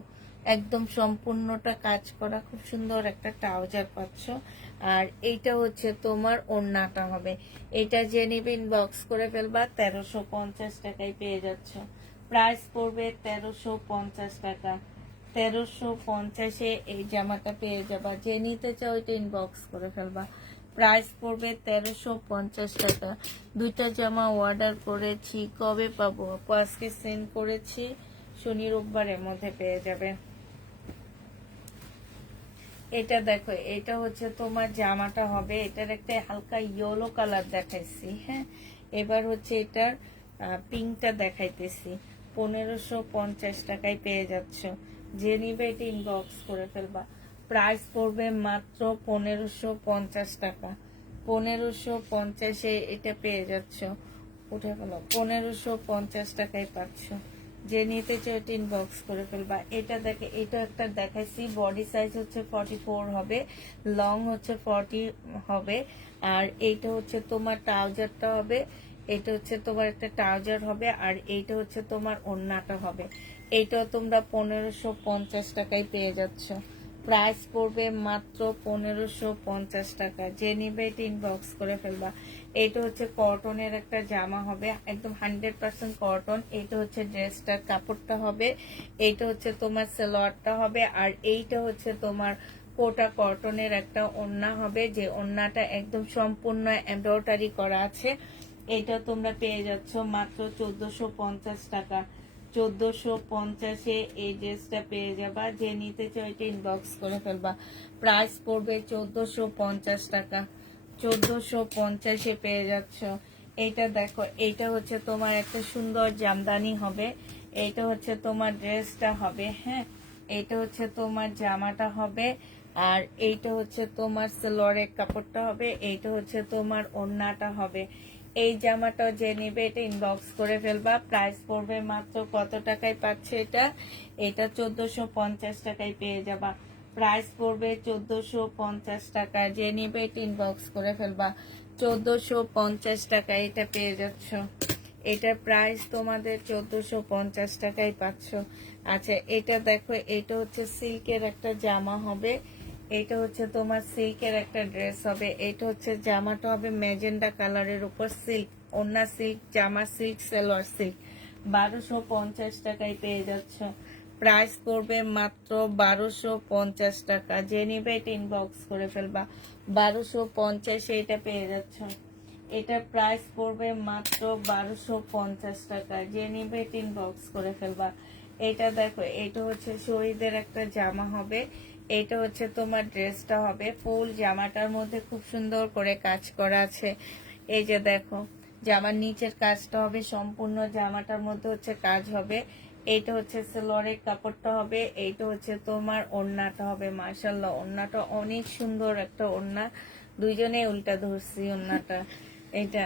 একদম সম্পূর্ণটা কাজ করা, খুব সুন্দর একটা ট্রাউজার পাচ্ছ। আর এইটা হচ্ছে তোমার ওড়নাটা হবে। এটা যে নিবে ইনবক্স করে ফেলবা, 1350 টাকায় পেয়ে যাচ্ছ। প্রাইস পড়বে 1350 টাকা। 1350-এ এই জামাটা পেয়ে যাবা। যে নিতে চাও ওইটা ইনবক্স করে ফেলবা। প্রাইস পড়বে 1350 টাকা। দুইটা জামা অর্ডার করেছি, কবে পাবো আপু? আজকে সেন্ড করেছি, শনি রোববারের মধ্যে পেয়ে যাবে। এটা দেখো, এটা হচ্ছে তোমার জামাটা হবে, এটার একটা হালকা ইয়েলো কালার দেখাইছি, হ্যাঁ এবার হচ্ছে এটার পিঙ্কটা দেখাইতেছি। 1550 টাকায় পেয়ে যাচ্ছ। যে নিবে এটা ইনবক্স করে ফেলবা। প্রাইস পড়বে মাত্র 1550 টাকা। 1550-এ এটা পেয়ে যাচ্ছ। উঠে ফেলো, 1550 টাকায় পাচ্ছ। যে নিতে চাও এটা ইনবক্স করে ফেলবা। এটা দেখে, এটা একটা দেখাইছি, বডি সাইজ হচ্ছে 44 হবে, লং হচ্ছে 40 হবে। আর এইটা হচ্ছে তোমার ট্রাউজারটা হবে, এটা হচ্ছে তোমার একটা ট্রাউজার হবে, আর এইটা হচ্ছে তোমার ওড়নাটা হবে। এইটাও তোমরা 1550 টাকায় পেয়ে যাচ্ছ। প্রাইস পড়বে মাত্র 1550 টাকা। যে নিবে এটা ইনবক্স করে ফেলবা। এটা হচ্ছে কটনের একটা জামা হবে, একদম 100% কটন। এটা হচ্ছে ড্রেসটার কাপড়টা হবে, এইটা হচ্ছে তোমার সালোয়ারটা হবে, আর এইটা হচ্ছে তোমার কোটা কটনের একটা ওড়না হবে, যে ওড়নাটা একদম সম্পূর্ণ এমব্রয়ডারি করা আছে। এটা তোমরা পেয়ে যাচ্ছ মাত্র 1450 টাকা। 1450-এ এই ড্রেসটা পেয়ে যাবা। যে নিতে চাও এটা ইনবক্স করে ফেলবা। প্রাইস পড়বে 1450 টাকা। 1450-এ পেয়ে যাচ্ছ। এইটা দেখো, এইটা হচ্ছে তোমার একটা সুন্দর জামদানি হবে, এইটা হচ্ছে তোমার ড্রেসটা হবে, হ্যাঁ এইটা হচ্ছে তোমার জামাটা হবে, আর এইটা হচ্ছে তোমার সালোয়ারের কাপড়টা হবে, এইটা হচ্ছে তোমার ওড়নাটা হবে। এই জামাটা যে নেবে এটা ইনবক্স করে ফেলবা। প্রাইস পড়বে মাত্র কত টাকায় পাচ্ছে এটা? এটা 1450 টাকায় পেয়ে যাবা। প্রাইস পড়বে 1450 টাকা। যে নিবে এটা ইনবক্স করে ফেলবা। 1450 টাকায় এটা পেয়ে যাচ্ছ। এটার প্রাইস তোমাদের 1450 টাকায় পাচ্ছ। আচ্ছা এটা দেখো, এটা হচ্ছে সিল্কের একটা জামা হবে, এটা হচ্ছে তোমার সিল্কের একটা ড্রেস হবে, এটা হচ্ছে জামাটা হবে ম্যাজেন্ডা কালারের উপর সিল্ক, ওড়না সিল্ক, জামা সিল্ক, সালোয়ার সিল্ক। 1250 টাকায় পেয়ে যাচ্ছ। প্রাইস করবে মাত্র 1250 টাকা। যে নিবে এটা ইনবক্স করে ফেলবা। 1250-এ এটা পেয়ে যাচ্ছ। এটার প্রাইস পড়বে মাত্র 1250 টাকা। যে নিবে এটা ইনবক্স করে ফেলবা। এটা দেখো, এটা হচ্ছে শহীদের একটা জামা হবে, এইটা হচ্ছে তোমার ড্রেসটা হবে, ফুল জামাটার মধ্যে খুব সুন্দর করে কাজ করা আছে। এই যে দেখো জামার নিচের কাজটা হবে, সম্পূর্ণ জামাটার মধ্যে হচ্ছে কাজ হবে। এইটা হচ্ছে সেলোয়ারের কাপড়টা হবে, এইটা হচ্ছে তোমার ওড়নাটা হবে। মাশাআল্লাহ, ওড়নাটা অনেক সুন্দর একটা ওড়না, দুইজনে উল্টা ধরছি ওড়নাটা। এইটা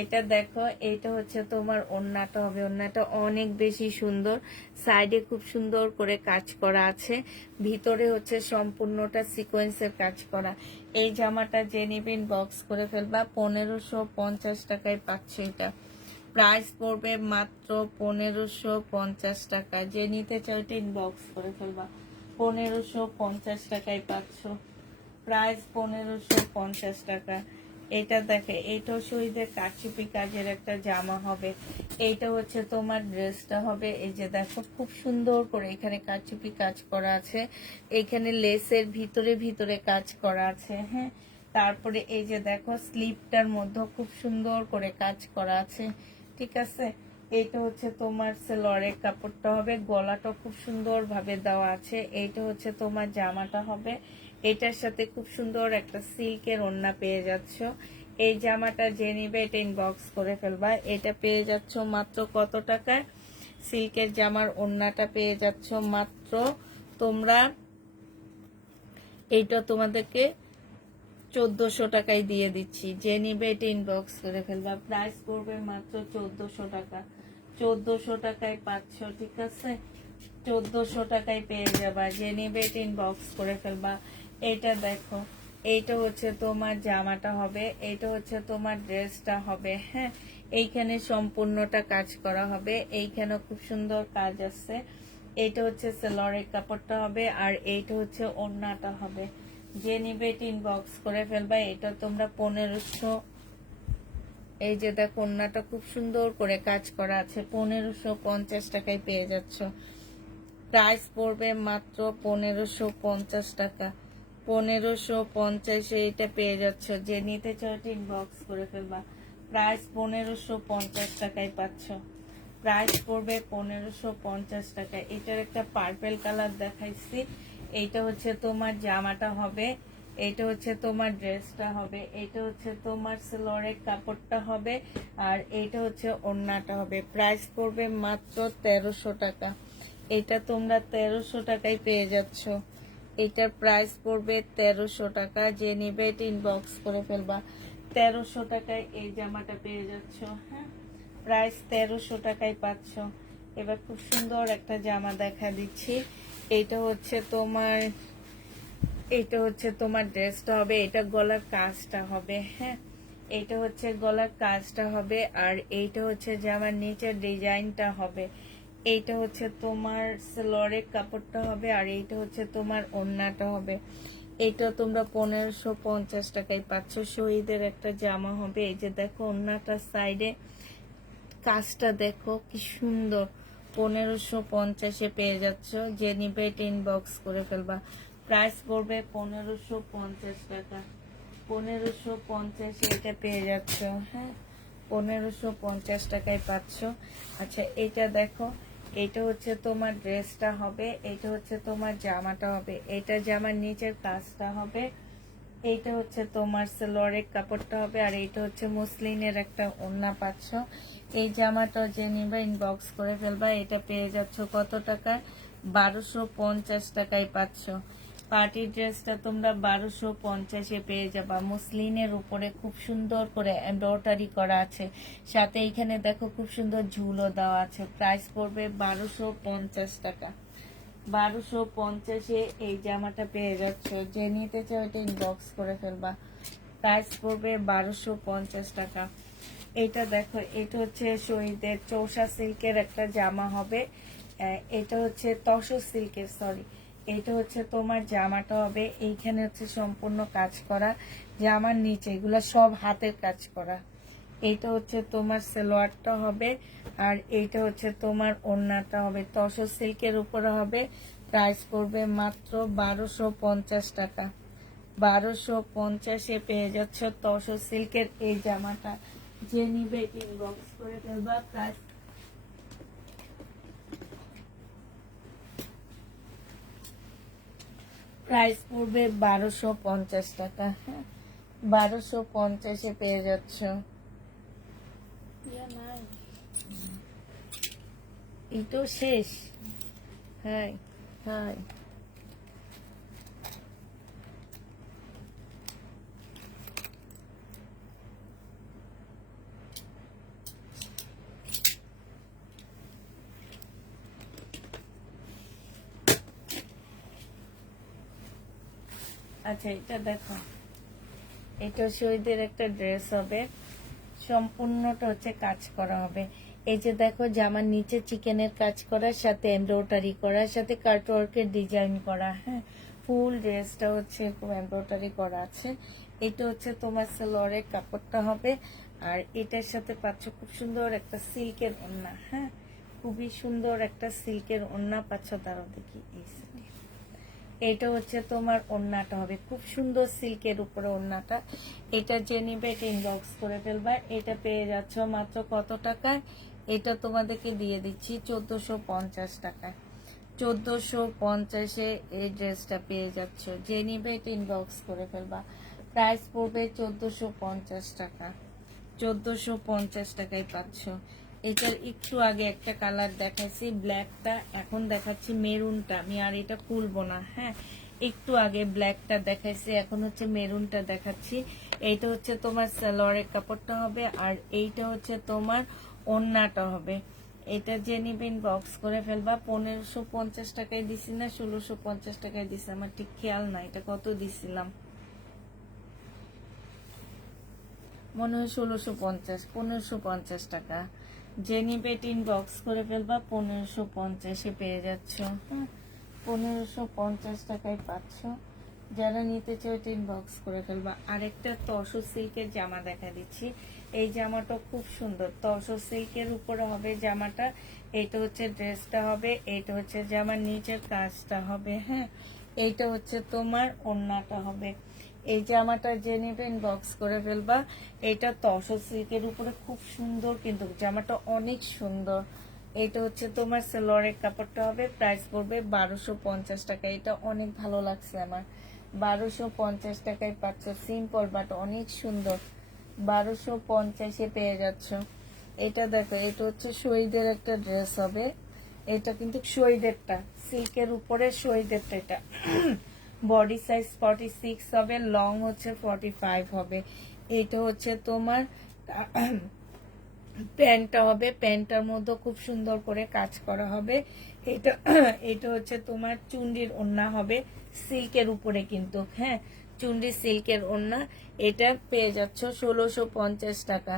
এটা দেখো, এইটা হচ্ছে তোমার ওড়নাটা হবে, ওড়নাটা অনেক বেশি সুন্দর, সাইডে খুব সুন্দর করে কাজ করা আছে, ভিতরে হচ্ছে সম্পূর্ণটা সিকোয়েন্সের কাজ করা। এই জামাটা যে নেবেন বক্স করে ফেলবা, 1550 টাকায় পাচ্ছে। এটা প্রাইস পড়বে মাত্র 1550 টাকা। যে নিতে চাও এটা ইনবক্স করে ফেলবা, 1550 টাকায় পাচ্ছ। প্রাইস 1550 টাকা। এটা দেখে, এইটাও শহীদের কারচুপি কাজের একটা জামা হবে। এইটা হচ্ছে তোমার ড্রেসটা হবে। এই যে দেখো খুব সুন্দর করে এখানে কারচুপি কাজ করা আছে, এখানে লেসের ভিতরে ভিতরে কাজ করা আছে। হ্যাঁ, তারপরে এই যে দেখো স্লিপটার মধ্যে খুব সুন্দর করে কাজ করা আছে। ঠিক আছে, এইটা হচ্ছে তোমার সেলোয়ারের কাপড়টা হবে, গলাটা খুব সুন্দর ভাবে দেওয়া আছে। এইটা হচ্ছে তোমার জামাটা হবে, এটার সাথে খুব সুন্দর একটা সিল্কের ওড়না পেয়ে যাচ্ছ। এই জামাটা যে নিবে এটা ইনবক্স করে ফেলবা। এটা পেয়ে যাচ্ছ মাত্র কত টাকায়? সিল্কের জামার ওড়নাটা পেয়ে যাচ্ছ মাত্র তোমরা, এইটা তোমাদেরকে 1400 টাকায় দিয়ে দিচ্ছি। যে নিবে এটা ইনবক্স করে ফেলবা, প্রাইস পড়বে মাত্র 1400 টাকা। 1400 টাকায় পাচ্ছ, ঠিক আছে? 1400 টাকায় পেয়ে যাবা, যে নিবে এটা ইনবক্স করে ফেলবা। এটা দেখো, এইটা হচ্ছে তোমার জামাটা হবে, এইটা হচ্ছে তোমার ড্রেসটা হবে। হ্যাঁ, এইখানে সম্পূর্ণটা কাজ করা হবে, এইখানে খুব সুন্দর কাজ আছে। এইটা হচ্ছে সেলোয়ারের কাপড়টা হবে, আর এইটা হচ্ছে ওড়নাটা হবে। যে নিবে এটা ইনবক্স করে ফেলবা। এটা তোমরা 1500, এই যে দেখো ওড়নাটা খুব সুন্দর করে কাজ করা আছে, 1550 টাকায় পেয়ে যাচ্ছ। প্রাইস পড়বে মাত্র 1550 টাকা। 1550 এটা পেয়ে যাচ্ছ। যে নিতে চাও এটা ইনবক্স করে ফেলবা, প্রাইস 1550 টাকায় পাচ্ছ। প্রাইস পড়বে 1550 টাকা। এটার একটা পার্পেল কালার দেখাইছি। এইটা হচ্ছে তোমার জামাটা হবে, এইটা হচ্ছে তোমার ড্রেসটা হবে, এইটা হচ্ছে তোমার সেলোয়ারের কাপড়টা হবে, আর এইটা হচ্ছে ওড়নাটা হবে। প্রাইস পড়বে মাত্র 1300 টাকা। এটা তোমরা 1300 টাকায় পেয়ে যাচ্ছ। এটার প্রাইস পড়বে 1300 টাকা। যে নিবে এটা ইনবক্স করে ফেলবা, 1300 টাকায় এই জামাটা পেয়ে যাচ্ছ। হ্যাঁ, প্রাইস 1300 টাকায় পাচ্ছ। এবার খুব সুন্দর একটা জামা দেখা দিচ্ছি। এইটা হচ্ছে তোমার, এইটা হচ্ছে তোমার ড্রেসটা হবে, এটা গলার কাজটা হবে। হ্যাঁ, এইটা হচ্ছে গলার কাজটা হবে, আর এইটা হচ্ছে জামার নিচের ডিজাইনটা হবে। এইটা হচ্ছে তোমার সেলোয়ারের কাপড়টা হবে, আর এইটা হচ্ছে তোমার ওড়নাটা হবে। এইটা তোমরা 1550 টাকায় পাচ্ছ। শহীদের একটা জামা হবে। এই যে দেখো ওড়নাটার সাইডে কাজটা দেখো কি সুন্দর, 1550-এ পেয়ে যাচ্ছ। যে নিবে এটা ইনবক্স করে ফেলবা, প্রাইস পড়বে 1550 টাকা। 1550-এ এটা পেয়ে যাচ্ছ। হ্যাঁ, 1550 টাকায় পাচ্ছ। আচ্ছা, এইটা দেখো, এইটা হচ্ছে তোমার ড্রেসটা হবে, এইটা হচ্ছে তোমার জামাটা হবে, এটা জামার নিচের কাজটা হবে, এইটা হচ্ছে তোমার সেলোয়ারের কাপড়টা হবে, আর এইটা হচ্ছে মসলিনের একটা ওড়না পাচ্ছ। এই জামাটা যে নিবা ইনবক্স করে ফেলবা। এটা পেয়ে যাচ্ছ কত টাকা? 1250 টাকায় পাচ্ছ। পার্টি ড্রেসটা তোমরা 1250-এ পেয়ে যাবা। মসলিনের উপরে খুব সুন্দর করে এমব্রয়ডারি করা আছে, সাথে এইখানে দেখো খুব সুন্দর ঝুলও দেওয়া আছে। প্রাইস পড়বে 1250 টাকা। 1250-এ এই জামাটা পেয়ে যাচ্ছ। যে নিতে চাও এটা ইনবক্স করে ফেলবা, প্রাইস পড়বে 1250 টাকা। এটা দেখো, এটা হচ্ছে শহীদের চৌষা সিল্কের একটা জামা হবে, এটা হচ্ছে তসর সিল্কের, সরি, এটা হচ্ছে তোমার জামাটা হবে। এইখানে হচ্ছে সম্পূর্ণ কাজ করা, জামার নিচে এগুলা সব হাতের কাজ করা। এইটা হচ্ছে তোমার সেলোয়ারটা হবে, আর এইটা হচ্ছে তোমার ওড়নাটা হবে, তসর সিল্কের উপরে হবে। প্রাইস পড়বে মাত্র 1250 টাকা। 1250-এ পেয়ে যাচ্ছে তসর সিল্কের এই জামাটা। যে নিবে ইনবক্স করে ফেলবা, প্রাইস পড়বে 1250 টাকা। হ্যাঁ, 1250-এ পেয়ে যাচ্ছ। ইয়া নাই। এই তো শেষ। হ্যাঁ হ্যাঁ, আচ্ছা এটা দেখো, এটা শহীদের একটা ড্রেস হবে, সম্পূর্ণটা হচ্ছে কাজ করা হবে। এই যে দেখো, জামার নিচে চিকেনের কাজ করার সাথে এমব্রয়ডারি করার সাথে কাটওয়ার্কের ডিজাইন করা। হ্যাঁ, ফুল ড্রেসটা হচ্ছে খুব এমব্রয়ডারি করা আছে। এটা হচ্ছে তোমার সালোয়ারের কাপড়টা হবে, আর এটার সাথে পাচ্ছ খুব সুন্দর একটা সিল্কের ওড়না। হ্যাঁ, খুবই সুন্দর একটা সিল্কের ওড়না পাচ্ছ। দাঁড়াও দেখি, এই সাইডে এটা হচ্ছে তোমার ওড়নাটা হবে, খুব সুন্দর সিল্কের উপরে ওড়নাটা। এটা যে নিবে এটা ইনবক্স করে ফেলবা। এটা পেয়ে যাচ্ছ মাত্র কত টাকায়? এটা তোমাদেরকে দিয়ে দিচ্ছি 1450 টাকায়। 1450-এ এই ড্রেসটা পেয়ে যাচ্ছ। যে নিবে এটা ইনবক্স করে ফেলবা। প্রাইস পড়বে 1450 টাকা। 1450 টাকায় পাচ্ছ। এটার একটু আগে একটা কালার দেখাচ্ছি ব্ল্যাকটা, এখন দেখাচ্ছি মেরুনটা। আমি আর এটা খুলবো না। হ্যাঁ, একটু আগে ব্ল্যাকটা দেখাইছি, এখন হচ্ছে মেরুনটা দেখাচ্ছি। এইটা হচ্ছে তোমার সালোয়ারের কাপড়টা হবে, আর এইটা হচ্ছে তোমার ওড়নাটা হবে। এটা যে নিবেন বক্স করে ফেলবা। 1550 টাকায় দিছি না 1650 টাকায় দিছি, আমার ঠিক খেয়াল না এটা কত দিছিলাম। মনে হয় 1650, 1550 টাকা। যে নিবে টিন বক্স করে ফেলবা। 1550-এ পেয়ে যাচ্ছ। হ্যাঁ, 1550 টাকায় পাচ্ছ। যারা নিতে চাও টিন বক্স করে ফেলবা। আরেকটা তসর সিল্কের জামা দেখা দিচ্ছি। এই জামাটা খুব সুন্দর, তসর সিল্কের উপরে হবে জামাটা। এইটা হচ্ছে ড্রেসটা হবে, এইটা হচ্ছে জামার নিচের কাজটা হবে। হ্যাঁ, এইটা হচ্ছে তোমার ওড়নাটা হবে। এই জামাটা যে নেবেন বক্স করে ফেলবা। এটা তসর সিল্কের উপরে খুব সুন্দর, কিন্তু জামাটা অনেক সুন্দর। এটা হচ্ছে তোমার সালোয়ারের কাপড়টা হবে। প্রাইস পড়বে 1250 টাকা। এটা অনেক ভালো লাগছে আমার। 1250 টাকায় পাচ্ছ, সিম্পল বাট অনেক সুন্দর। 1250-এ পেয়ে যাচ্ছ। এটা দেখো, এটা হচ্ছে শহীদের একটা ড্রেস হবে। এটা কিন্তু শহীদেরটা, সিল্কের উপরে শহীদেরটা। এটা বডি সাইজ 46 হবে, লং হচ্ছে 45 হবে। এটা হচ্ছে তোমার প্যান্টটা হবে, প্যান্টটার মধ্যে খুব সুন্দর করে কাজ করা হবে। এটা এটা হচ্ছে তোমার চুন্ডির ওড়না হবে, সিল্কের উপরে কিন্তু। হ্যাঁ, চুন্ডি সিল্কের ওড়না। এটা পেয়ে যাচ্ছ 1650 টাকা।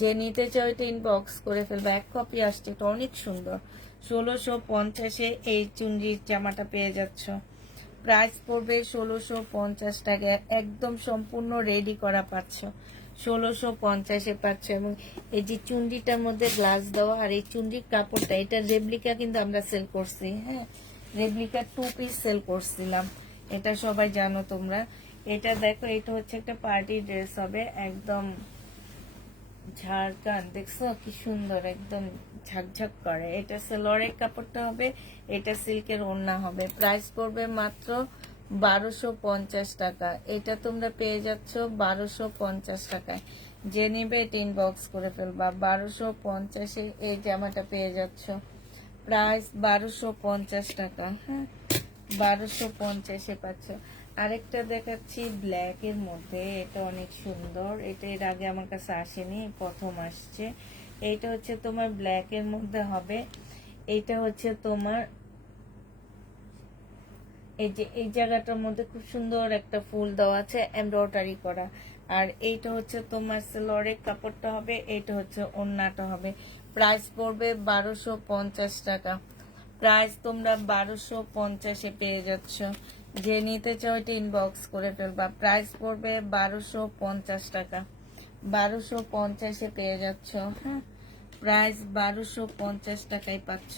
যে নিতে চাও এটা ইনবক্স করে ফেলবে। এক কপি আসছে, এটা অনেক সুন্দর। 1650-এ এই চুন্ডির জামাটা পেয়ে যাচ্ছ। প্রাইস পড়বে 1650 টাকা। একদম সম্পূর্ণ রেডি করা পাচ্ছ, 1650-এ পাচ্ছ। এবং এই যে চুন্ডিটার মধ্যে গ্লাস দেওয়া, আর এই চুন্ডির কাপড়টা, এটা রেপ্লিকা কিন্তু আমরা সেল করছি। হ্যাঁ, রেপ্লিকা 2 পিস সেল করছিলাম, এটা সবাই জানো তোমরা। এটা দেখো, এটা হচ্ছে একটা পার্টি ড্রেস হবে, একদম ঝাড়খান। দেখছো কি সুন্দর, একদম ঝাকঝাক করে। এটা সালোয়ারের কাপড়টা হবে, এটা সিল্কের ওড়না হবে। প্রাইস পড়বে মাত্র 1250 টাকা। এটা তোমরা পেয়ে যাচ্ছ 1250 টাকায়। যে নিবে এটা ইনবক্স করে ফেলবা। 1250-এ এই জামাটা পেয়ে যাচ্ছ। প্রাইস 1250 টাকা। হ্যাঁ, 1250-এ পাচ্ছ। আরেকটা দেখাচ্ছি ব্ল্যাক এর মধ্যে, এটা অনেক সুন্দর। এটা এর আগে আমার কাছে আসেনি, প্রথম আসছে। এইটা হচ্ছে তোমার ব্ল্যাক এর মধ্যে হবে। এইটা হচ্ছে তোমার এই যে এই জায়গাটার মধ্যে খুব সুন্দর একটা ফুল দেওয়া আছে, এমব্রয়ডারি করা। আর এইটা হচ্ছে তোমার সালোয়ারের কাপড়টা হবে, এইটা হচ্ছে ওড়নাটা হবে। প্রাইস পড়বে 1250 টাকা। প্রাইস তোমরা 1250-এ পেয়ে যাচ্ছ। যে নিতে চাও এটা ইনবক্স করে ফেলবা। প্রাইস পড়বে 1250 টাকা। 1250-এ পেয়ে যাচ্ছ। হ্যাঁ, প্রাইস 1250 টাকায় পাচ্ছ।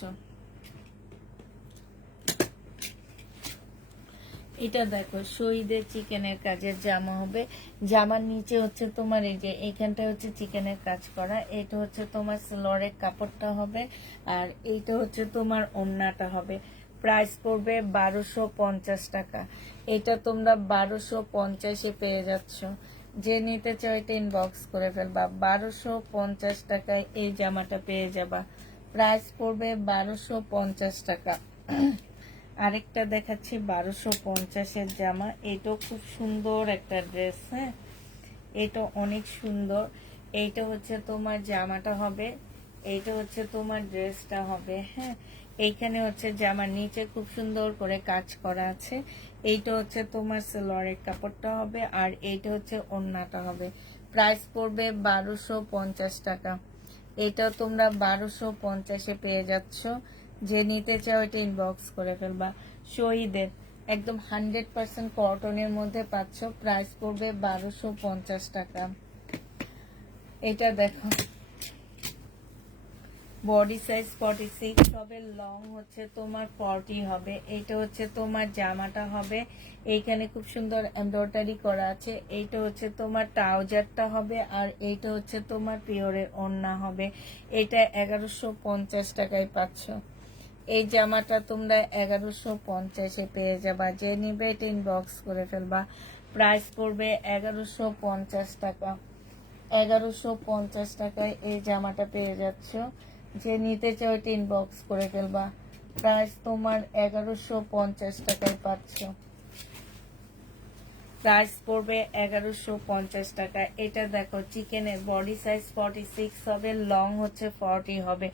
এটা দেখো, শহীদের চিকেনের কাজের জামা হবে। জামার নিচে হচ্ছে তোমার এই যে এইখানটা হচ্ছে চিকেনের কাজ করা। এটা হচ্ছে তোমার সালোয়ারের কাপড়টা হবে, আর এইটা হচ্ছে তোমার ওড়নাটা হবে। প্রাইস পড়বে 1250 টাকা। এটা তোমরা 1250-এ পেয়ে যাচ্ছ। যে নিতে চাও এটা ইনবক্স করে ফেলবা। 1250 টাকায় এই জামাটা পেয়ে যাবা। প্রাইস পড়বে 1250 টাকা। আরেকটা দেখাচ্ছি 1250-এর জামা। এটাও খুব সুন্দর একটা ড্রেস। হ্যাঁ, এটা অনেক সুন্দর। এইটা হচ্ছে তোমার জামাটা হবে, এইটা হচ্ছে তোমার ড্রেসটা হবে। হ্যাঁ, এইখানে হচ্ছে জামার নিচে খুব সুন্দর করে কাজ করা আছে। এইটা হচ্ছে তোমার সালোয়ারের কাপড়টা হবে, আর এইটা হচ্ছে ওড়নাটা হবে। প্রাইস পড়বে 1250 টাকা। এটা তোমরা 1250-এ পেয়ে যাচ্ছ। যে নিতে চাও এটা ইনবক্স করে ফেলবা। শহীদের একদম 100% কটনের মধ্যে পাচ্ছ। প্রাইস পড়বে 1250 টাকা। এটা দেখো, বডি সাইজ 46 হবে, লং হচ্ছে তোমার 40 হবে। এটা হচ্ছে তোমার জামাটা হবে, এইখানে খুব সুন্দর এমব্রয়ডারি করা আছে। এইটা হচ্ছে তোমার ট্রাউজারটা হবে, আর এইটা হচ্ছে তোমার পিওরের ওড়না হবে। এটা 1150 টাকায় পাচ্ছ। এই জামাটা তোমরা 1150-এ পেয়ে যাবা। যে নিবে এটা ইনবক্স করে ফেলবা। প্রাইস পড়বে 1150 টাকা। 1150 টাকায় এই জামাটা পেয়ে যাচ্ছ। যে নিতে চাও এটা ইনবক্স করে ফেলবা। প্রাইস তোমার 1150 টাকায় পাচ্ছ। প্রাইস পড়বে 1150 টাকা। এটা দেখো, চিকেনের বডি সাইজ 46 হবে, লং হচ্ছে 40 হবে।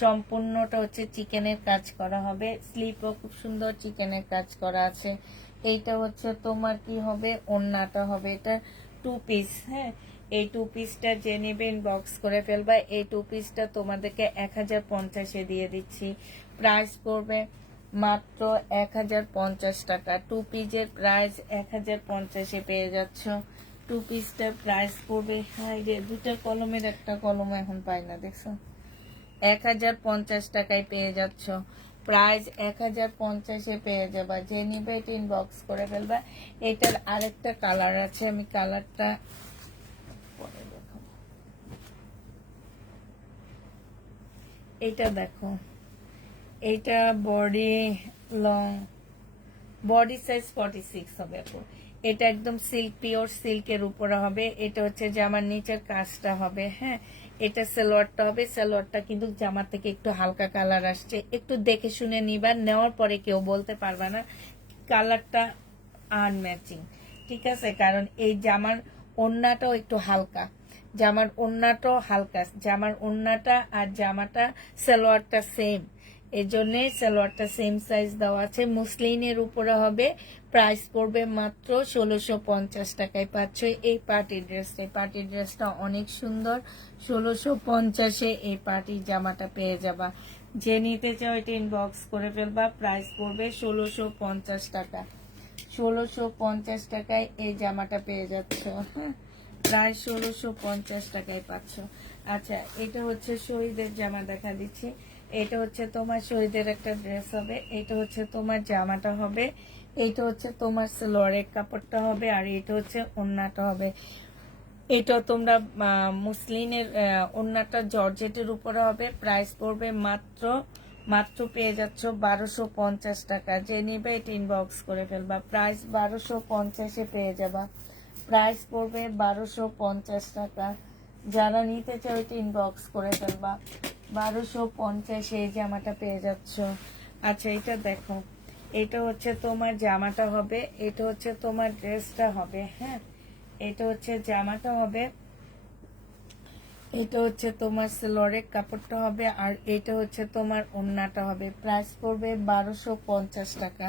সম্পূর্ণটা হচ্ছে চিকেনের কাজ করা হবে। স্লিপও খুব সুন্দর চিকেনের কাজ করা আছে। এইটা হচ্ছে তোমার কি হবে, ওড়নাটা হবে। এটা 2 পিস। হ্যাঁ, এই 2 পিসটা যে নেবে ইনবক্স করে ফেলবা। এই 2 পিসটা তোমাদেরকে 1050-এ দিয়ে দিচ্ছি। প্রাইস পড়বে মাত্র 1050 টাকা। 2 পিসের প্রাইস 1050-এ পেয়ে যাচ্ছ। 2 পিসটার প্রাইস পড়বে, হ্যাঁ রে, দুটা কলমের একটা কলম এখন পাই না, দেখছো? 1050 টাকায় পেয়ে যাচ্ছ। প্রাইস 1050-এ পেয়ে যাবা। যে নিবে এটা ইনবক্স করে ফেলবা। এটার আরেকটা কালার আছে, আমি কালারটা পরে দেখাবো। এটা দেখো, এইটা বডি লং, বডি সাইজ 46 হবে আপু। এটা একদম সিল্ক, পিওর সিল্কের উপরে হবে। এটা হচ্ছে জামার নিচের কাজটা হবে। হ্যাঁ, এটা সালোয়ারটা হবে। সালোয়ারটা কিন্তু জামার থেকে একটু হালকা কালার আসছে, একটু দেখে শুনে নিবা। নেওয়ার পরে কেউ বলতে পারবা না কালারটা আনম্যাচিং, ঠিক আছে? কারণ এই জামার ওড়নাটাও একটু হালকা, জামার ওড়নাটাও হালকা, জামার ওড়নাটা আর জামাটা সালোয়ারটা সেম, এই জন্যে সালোয়ারটা সেম সাইজ দেওয়া আছে। মুসলিনের উপরে হবে। প্রাইস পড়বে মাত্র 1650 টাকায় পাচ্ছ এই পার্টি ড্রেসটা। এই পার্টি ড্রেসটা অনেক সুন্দর। 1650-এ এই পার্টি জামাটা পেয়ে যাবা। যে নিতে চাও এটা ইনবক্স করে ফেলবা। প্রাইস পড়বে 1650 টাকা। 1650 টাকায় এই জামাটা পেয়ে যাচ্ছ। হ্যাঁ, প্রায় 1650 টাকায় পাচ্ছ। আচ্ছা, এটা হচ্ছে শহীদের জামা দেখা দিচ্ছি। এটা হচ্ছে তোমার শহীদের একটা ড্রেস হবে। এটা হচ্ছে তোমার জামাটা হবে। এইটা হচ্ছে তোমার সালোয়ারের কাপড়টা হবে, আর এটা হচ্ছে ওড়নাটা হবে। এটা তোমরা মুসলিনের ওড়নাটা জর্জেটের উপরে হবে। প্রাইস পড়বে মাত্র পেয়ে যাচ্ছ 1250 টাকা। যে নিবে এটা ইনবক্স করে ফেলবা। প্রাইস 1250-এ পেয়ে যাবা। প্রাইস পড়বে 1250 টাকা। যারা নিতে চাও এটা ইনবক্স করে ফেলবা। 1250-এ এই জামাটা পেয়ে যাচ্ছ। আচ্ছা, এটা দেখো, এটা হচ্ছে তোমার জামাটা হবে, এটা হচ্ছে তোমার ড্রেসটা হবে। হ্যাঁ, এটা হচ্ছে জামাটা হবে, এটা হচ্ছে তোমার সালোয়ারের কাপড়টা হবে, আর এটা হচ্ছে তোমার ওড়নাটা হবে। প্রাইস পড়বে 1250 টাকা।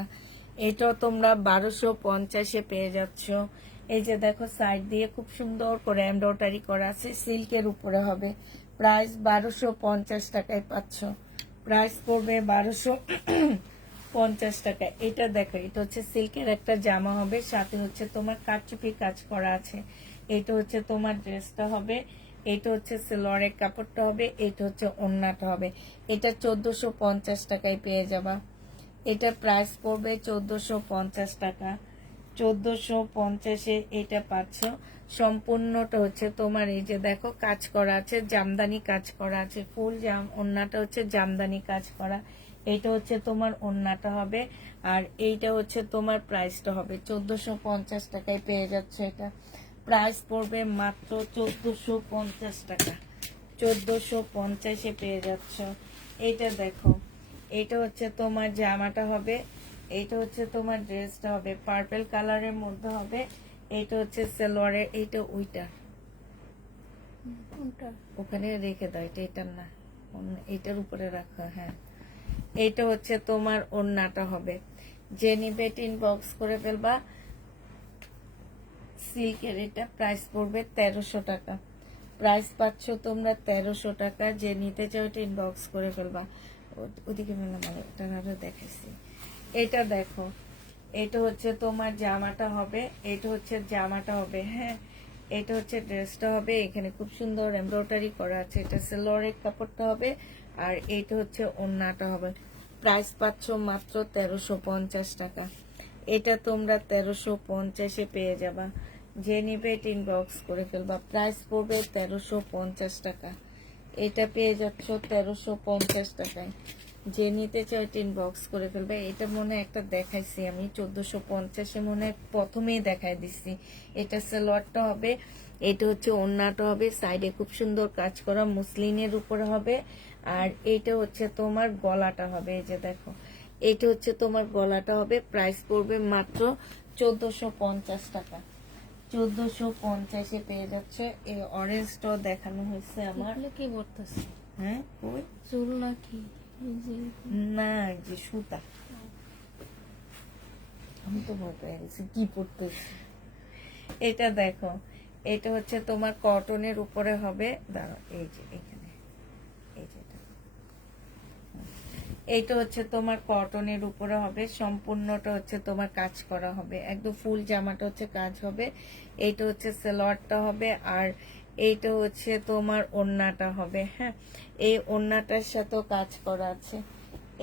এটাও তোমরা 1250-এ পেয়ে যাচ্ছ। এই যে দেখো, সাইড দিয়ে খুব সুন্দর করে এমব্রয়ডারি করা আছে, সিল্কের উপরে হবে। প্রাইস 1250 টাকায় পাচ্ছ। প্রাইস পড়বে 1250 টাকা। এটা দেখো, এটা হচ্ছে সিল্কের একটা জামা হবে, সাথে হচ্ছে তোমার কারচুপি কাজ করা আছে। এটা হচ্ছে তোমার ড্রেসটা হবে, এটা হচ্ছে সালোয়ারের কাপড়টা হবে, এটা হচ্ছে ওড়নাটা হবে। এটা 1450 টাকায় পেয়ে যাবা। এটা প্রাইস পড়বে 1450 টাকা। 1450-এ এটা পাচ্ছ। সম্পূর্ণটা হচ্ছে তোমার এই যে দেখো কাজ করা আছে, জামদানি কাজ করা আছে, ফুল ওড়নাটা হচ্ছে জামদানি কাজ করা। এইটা হচ্ছে তোমার ওড়নাটা হবে, আর এইটা হচ্ছে তোমার প্রাইসটা হবে 1450 টাকায় পেয়ে যাচ্ছে। এটা প্রাইস পড়বে মাত্র 1450 টাকা, 1450-এ পেয়ে যাচ্ছ। এইটা দেখো, এইটা হচ্ছে তোমার জামাটা হবে, এইটা হচ্ছে তোমার ড্রেসটা হবে, পার্পল কালারের মধ্যে হবে। এইটা হচ্ছে সালোয়ারের, এইটা ওইটা কোনটা? ওখানে রেখে দাও, এটা এটার না, এইটার উপরে রাখো। হ্যাঁ, এইটা হচ্ছে তোমার ওড়নাটা হবে। যে নিবে ইনবক্স করে ফেলবা। সিল্কের এটা প্রাইস পড়বে 1300 টাকা, প্রাইস পাচ্ছ তোমরা 1300 টাকা। যে নিতে চাও এটা ইনবক্স করে ফেলবা। ওদিকে মেলা মানে এটা আরো দেখাইছি। এটা দেখো, এটা হচ্ছে তোমার জামাটা হবে, এটা হচ্ছে জামাটা হবে। হ্যাঁ, এটা হচ্ছে ড্রেসটা হবে। এখানে খুব সুন্দর এমব্রয়ডারি করা আছে। এটা সেলোয়ারের কাপড়টা হবে, আর এইটা হচ্ছে ওড়নাটা হবে। প্রাইস পাচ্ছ মাত্র 1350 টাকা। এটা তোমরা 1350-এ পেয়ে যাবা। যে নিবে ইনবক্স করে ফেলবা। প্রাইস পড়বে 1350 টাকা। এটা পেয়ে যাচ্ছ 1350 টাকায়। যে নিতে চাই ইনবক্স করে ফেলবে। এটা মনে হয় একটা দেখাইছি আমি 1450-এ, মনে হয় প্রথমেই দেখাই দিচ্ছি। এটা সালোয়ারটা হবে, এটা হচ্ছে ওড়নাটা হবে, সাইডে খুব সুন্দর কাজ করা মুসলিনের উপরে হবে, আর এইটা হচ্ছে তোমার গলাটা হবে। এই যে দেখো, এটা হচ্ছে তোমার গলাটা হবে। প্রাইস পড়বে মাত্র 1450 টাকা, 1450-এ পেয়ে যাচ্ছে। এই অরেঞ্জটাও দেখানো হয়েছে আমার। এগুলো কি পড়তেছে? হ্যাঁ, ওই চুল নাকি? এই যে না, যে সুতা। আমি তো ভয় পেয়ে গেছি কি পড়তেছি। এটা দেখো, এটা হচ্ছে তোমার কটনের উপরে হবে। দাঁড়াও, এই যে এখানে, এই যে এটা। এইটা হচ্ছে তোমার কটনের উপরে হবে, সম্পূর্ণটা হচ্ছে তোমার কাজ করা হবে, একদম ফুল জামাটা হচ্ছে কাজ হবে। এইটা হচ্ছে সালোয়ারটা হবে, আর এইটা হচ্ছে তোমার ওড়নাটা হবে। হ্যাঁ, এই ওড়নাটার সাথেও কাজ করা আছে,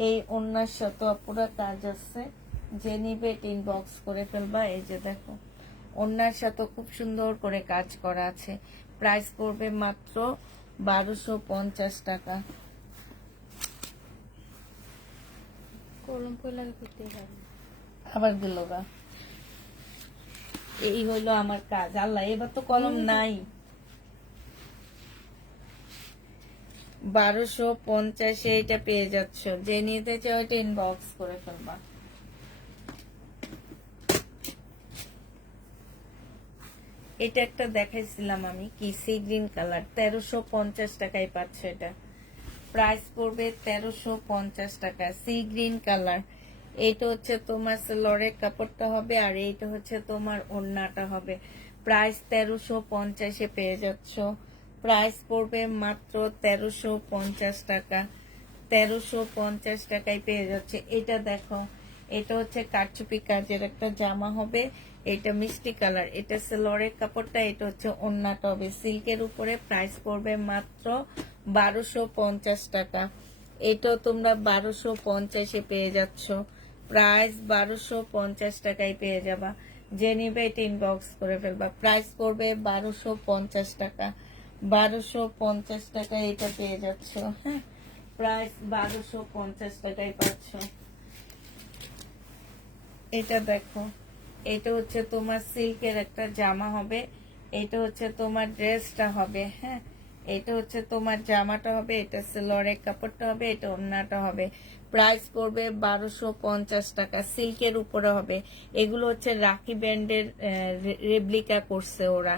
এই ওড়নার সাথে পুরো কাজ আছে। যে নিবে ইনবক্স করে ফেলবা। এই যে দেখো, ওড়নার সাথে খুব সুন্দর করে কাজ করা আছে। প্রাইস পড়বে মাত্র 1250 টাকা। কলম লাগে করতে পারি। আবার গেল গা। এই হইলো আমার কাজ। আল্লাহ, এবার তো কলম নাই। 1250-এ এটা পেয়ে যাচ্ছ। যে নিতে চাও এটা ইনবক্স করে ফেলবা। এটা একটা দেখাইছিলাম আমি, কি সি গ্রিন কালার, 1350 টাকায় পাচ্ছ। এটা প্রাইস পড়বে 1350 টাকা, সি গ্রিন কালার। এইটা হচ্ছে তোমার সালোয়ারের কাপড়টা হবে, আর এইটা হচ্ছে তোমার ওড়নাটা হবে। প্রাইস 1350-এ পেয়ে যাচ্ছ। প্রাইস পড়বে মাত্র 1350 টাকা, 1350 টাকায় পেয়ে যাচ্ছে। এটা দেখো, এটা হচ্ছে কারচুপি কাজের একটা জামা হবে, এটা মিষ্টি কালার, এটা সালোয়ারের কাপড়টা, এটা হচ্ছে ওড়নাটা হবে সিল্কের উপরে। প্রাইস পড়বে মাত্র 1250 টাকা। এটাও তোমরা 1250-এ পেয়ে যাচ্ছ। প্রাইস 1250 টাকায় পেয়ে যাবা। যে নিবে এটা ইনবক্স করে ফেলবা। প্রাইস পড়বে 1250 টাকা, 1250 টাকায় এটা পেয়ে যাচ্ছ। হ্যাঁ, প্রাইস 1250 টাকায় পাচ্ছ। এটা দেখো, এটা হচ্ছে তোমার সিল্কের একটা জামা হবে, এটা হচ্ছে তোমার ড্রেসটা হবে। হ্যাঁ, এটা হচ্ছে তোমার জামাটা হবে, এটা সালোয়ারের কাপড়টা হবে, এটা ওড়নাটা হবে। প্রাইস পড়বে 1250 টাকা, সিল্কের উপরে হবে। এগুলো হচ্ছে রাখি ব্যান্ডের রেপ্লিকা করছে ওরা।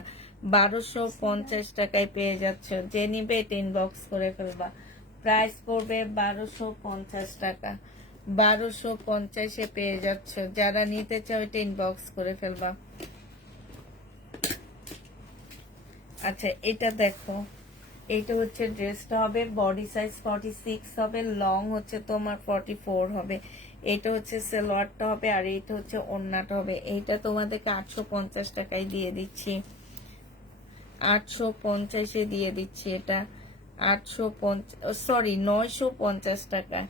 1250 টাকায় পেয়ে যাচ্ছ। যে নিবে এটা ইনবক্স করে ফেলবা। প্রাইস পড়বে 1250 টাকা, 1250-এ পেয়ে যাচ্ছ। যারা নিতে চাও এটা ইনবক্স করে ফেলবা। আচ্ছা, এটা দেখো, এটা হচ্ছে ড্রেসটা হবে, বডি সাইজ 46 হবে, লং হচ্ছে তোমার 44 হবে। এটা হচ্ছে সালোয়ারটা হবে, আর এইটা হচ্ছে ওড়নাটা হবে। এইটা তোমাদেরকে 850 টাকায় দিয়ে দিচ্ছি, 850-এ দিয়ে দিচ্ছি। এটা 850, সরি 950 টাকায়,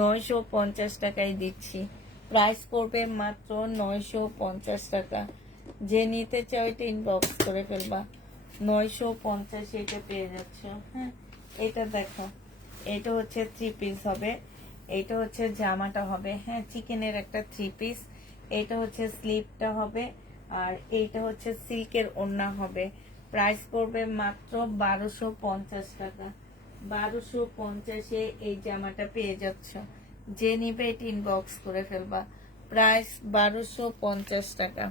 950 টাকায় দিচ্ছি। প্রাইস পড়বে মাত্র 950 টাকা। যে নিতে চাও এটা ইনবক্স করে ফেলবা। 950 এটা পেয়ে যাচ্ছ। হ্যাঁ, এটা দেখো, এটা হচ্ছে 3 পিস হবে, এইটা হচ্ছে জামাটা হবে, হ্যাঁ চিকেনের একটা 3 পিস। এইটা হচ্ছে স্লিভটা হবে, আর এইটা হচ্ছে সিল্কের ওড়না হবে। প্রাইস পড়বে মাত্র 1250 টাকা। 1250-এ এই জামাটা পেয়ে যাচ্ছ। যে নিবে এটা ইনবক্স করে ফেলবা। প্রাইস 1250 টাকা।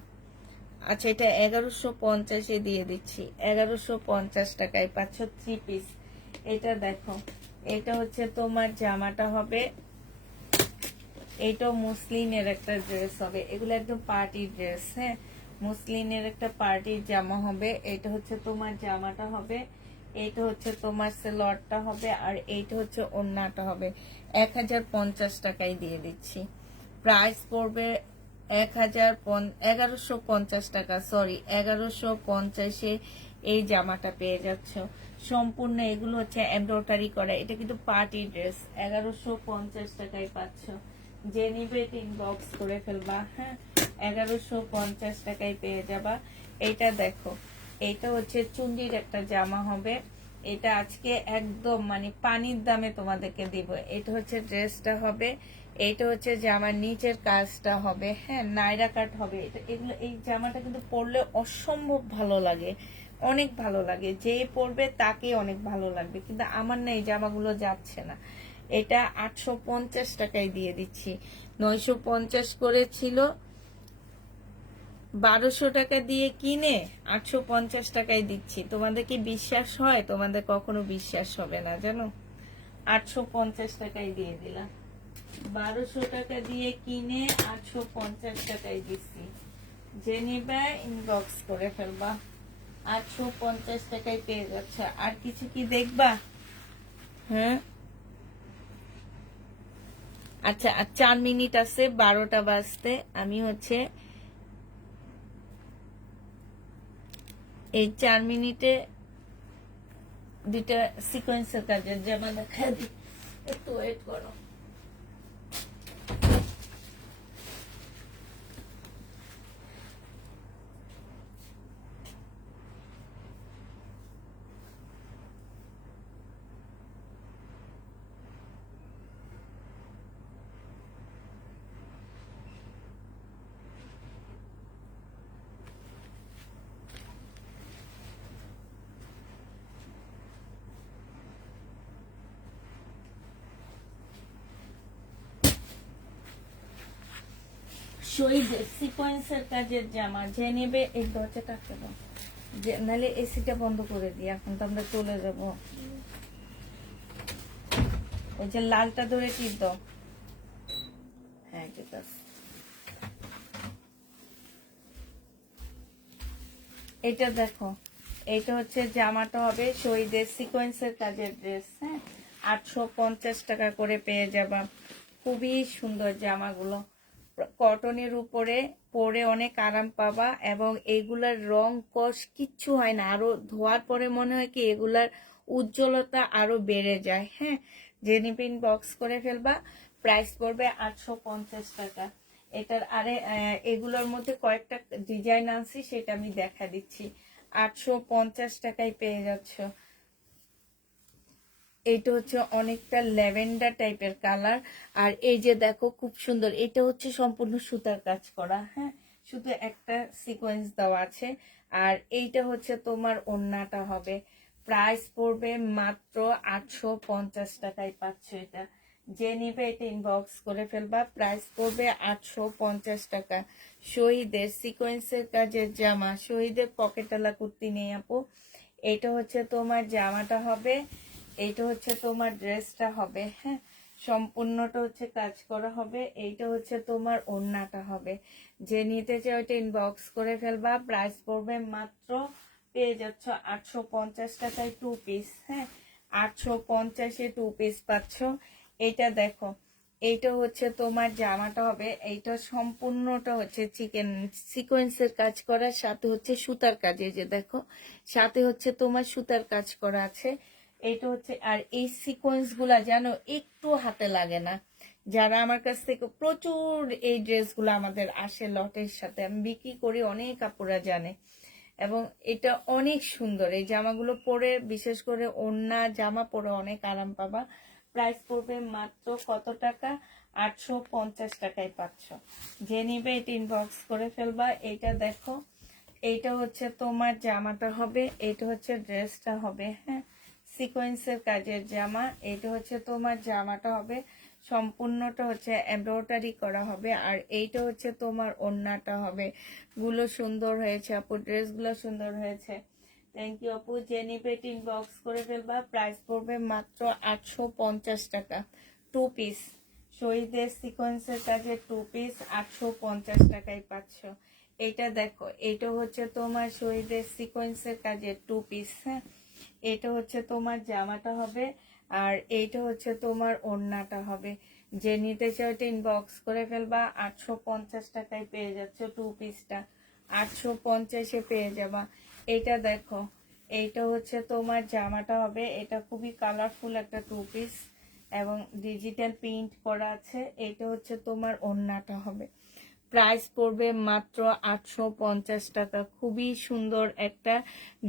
আচ্ছা, এটা 1150-এ দিয়ে দিচ্ছি। 1150 টাকায় পাচ্ছ 3 পিস। এটা দেখো, এটা হচ্ছে তোমার জামাটা হবে, এইটাও মুসলিনের একটা ড্রেস হবে। এগুলো একদম পার্টি ড্রেস, হ্যাঁ মুসলিনের একটা পার্টির জামা হবে। এটা হচ্ছে তোমার জামাটা হবে, এইটা হচ্ছে তোমার সেলোয়ারটা হবে, আর এইটা হচ্ছে ওড়নাটা হবে। 1050 টাকায় দিয়ে দিচ্ছি। প্রাইস পড়বে 1150 টাকা, সরি 1150-এ এই জামাটা পেয়ে যাচ্ছ। সম্পূর্ণ এগুলো হচ্ছে এমব্রয়ডারি করা, এটা কিন্তু পার্টি ড্রেস। 1150 টাকায় পাচ্ছ। যে নিবে ইনবক্স করে ফেলবা, হ্যাঁ 1150 টাকায় পেয়ে যাবা। এইটা দেখো, এইটা হচ্ছে চুন্ডির একটা জামা হবে। এটা আজকে একদম মানে পানির দামে তোমাদেরকে দিব। এটা হচ্ছে ড্রেসটা হবে, এইটা হচ্ছে জামার নিচের কাজটা হবে, হ্যাঁ নাইরা কাট হবে। এটা এগুলো, এই জামাটা কিন্তু পরলে অসম্ভব ভালো লাগে, অনেক ভালো লাগে। যে পরবে তাকে অনেক ভালো লাগবে, কিন্তু আমার না এই জামাগুলো যাচ্ছে না। এটা 850 টাকায় দিয়ে দিচ্ছি। 950 করেছিল, 1200 টাকা দিয়ে কিনে 850 টাকায় দিচ্ছি। তোমাদের কি বিশ্বাস হয়? তোমাদের কখনো বিশ্বাস হবে না জানো। 850 টাকায় দিয়ে দিলাম। 1200 টাকা দিয়ে কিনে 850 টাকায় দিচ্ছি। যে নিবে ইনবক্স করে ফেলবা। 850 টাকায় পেয়ে যাচ্ছে। আর কিছু কি দেখবা? হ্যাঁ আচ্ছা, আর 4 মিনিট আছে 12টা বাজতে। আমি হচ্ছে এই 4 মিনিটে দুইটা সিকোয়েন্সের কাজের জামা দেখা দিই, একটু ওয়েট করো। শহীদ সিকোয়েন্সের কাজের জামা যে নেবে এই দরজাটা কেন, যে নাহলে এসিটা বন্ধ করে দিই, এখন তো আমরা চলে যাব। ওই যে লালটা ধরে টিপ দাও। হ্যাঁ ঠিক আছে। এটা দেখো, এইটা হচ্ছে জামাটা হবে শহীদের সিকোয়েন্সের কাজের ড্রেস, হ্যাঁ 850 টাকা করে পেয়ে যাবা। খুবই সুন্দর জামাগুলো, কটনের উপরে পরে অনেক আরাম পাবা, এবং এগুলার রং কস কিচ্ছু হয় না। আরো ধোয়ার পরে মনে হয় কি এগুলার উজ্জ্বলতা আরো বেড়ে যায়, হ্যাঁ জেনিপিন বক্স করে ফেলবা। প্রাইস পড়বে 850 টাকা। এটার আরে এগুলোর মধ্যে কয়েকটা ডিজাইন আনছি, সেটা আমি দেখা দিচ্ছি। 850 টাকায় পেয়ে যাচ্ছ। এইটা হচ্ছে অনেকটা ল্যাভেন্ডার টাইপের কালার। আর এই যে দেখো খুব সুন্দর, এটা হচ্ছে সম্পূর্ণ সুতার কাজ করা, হ্যাঁ শুধু একটা সিকোয়েন্স দেওয়া আছে। আর এইটা হচ্ছে তোমার ওড়নাটা হবে। প্রাইস পড়বে মাত্র 850 টাকায় পাচ্ছ এটা। যে নিবে এটা ইনবক্স করে ফেলবা। প্রাইস পড়বে 850 টাকা। শহীদের সিকোয়েন্সের কাজের জামা, শহীদের পকেটালা কুর্তি নেই আপু। এটা হচ্ছে তোমার জামাটা হবে, এইটা হচ্ছে তোমার ড্রেসটা হবে, হ্যাঁ সম্পূর্ণটা হচ্ছে কাজ করা হবে। এইটা হচ্ছে তোমার ওড়নাটা হবে। যে নিতে চাই ওইটা ইনবক্স করে ফেলবা। প্রাইস পড়বে মাত্র, পেয়ে যাচ্ছ 850 টাকায় 2 পিস, হ্যাঁ 850-এ 2 পিস পাচ্ছ। এইটা দেখো, এইটা হচ্ছে তোমার জামাটা হবে। এইটা সম্পূর্ণটা হচ্ছে চিকেন সিকোয়েন্সের কাজ করা, সাথে হচ্ছে সুতার কাজ। এই যে দেখো, সাথে হচ্ছে তোমার সুতার কাজ করা আছে। এইটা হচ্ছে, আর এই সিকোয়েন্স গুলা জানো একটু হাতে লাগে না। যারা আমার কাছ থেকে প্রচুর এই ড্রেসগুলো আমাদের আসে লটের সাথে, আমি বিক্রি করি, অনেক আপুরা জানে। এবং এটা অনেক সুন্দর, এই জামাগুলো পরে বিশেষ করে ওড়না জামা পরে অনেক আরাম পাবা। প্রাইস পড়বে মাত্র কত টাকা? 850 টাকায় পাচ্ছ। যে নিবে এটা ইনবক্স করে ফেলবা। এটা দেখো, এইটা হচ্ছে তোমার জামাটা হবে, এটা হচ্ছে ড্রেসটা হবে। হ্যাঁ, সিকোয়েন্সের কাজের জামা। এটা হচ্ছে তোমার জামাটা হবে, সম্পূর্ণটা হচ্ছে এমব্রয়ডারি করা হবে। আর এইটা হচ্ছে তোমার ওড়নাটা হবে। গুলো সুন্দর হয়েছে আপু, ড্রেসগুলো সুন্দর হয়েছে। থ্যাংক ইউ আপু। যে নিবে ইনবক্স করে ফেলবা। প্রাইস পড়বে মাত্র 850 টাকা। 2 পিস শহীদের সিকোয়েন্সের কাজে 2 পিস 850 টাকায় পাচ্ছ। এইটা দেখো, এটা হচ্ছে তোমার শহীদের সিকোয়েন্সের কাজে 2 পিস। হ্যাঁ, এটা হচ্ছে তোমার জামাটা হবে, আর এইটা হচ্ছে তোমার ওড়নাটা হবে। যে নিতে চাও এটা ইনবক্স করে ফেলবা। 850 টাকায় পেয়ে যাচ্ছ 2 পিসটা, 850-এ পেয়ে যাবা। এটা দেখো, এইটা হচ্ছে তোমার জামাটা হবে। এটা খুবই কালারফুল একটা 2 পিস এবং ডিজিটাল প্রিন্ট করা আছে। এটা হচ্ছে তোমার ওড়নাটা হবে। প্রাইস পড়বে মাত্র 850 টাকা। খুবই সুন্দর একটা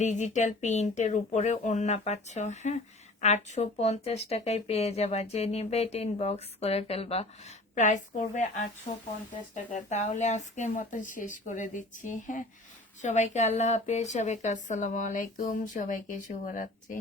ডিজিটাল প্রিন্টের উপরে ওড়না পাচ্ছ। হ্যাঁ, 850 টাকায় পেয়ে যাবা। যে নিবে এটা ইনবক্স করে ফেলবা। প্রাইস পড়বে 850 টাকা। তাহলে আজকের মতো শেষ করে দিচ্ছি। হ্যাঁ, সবাইকে আল্লাহ হাফেজ, সবাইকে আসসালামু আলাইকুম, সবাইকে শুভরাত্রি।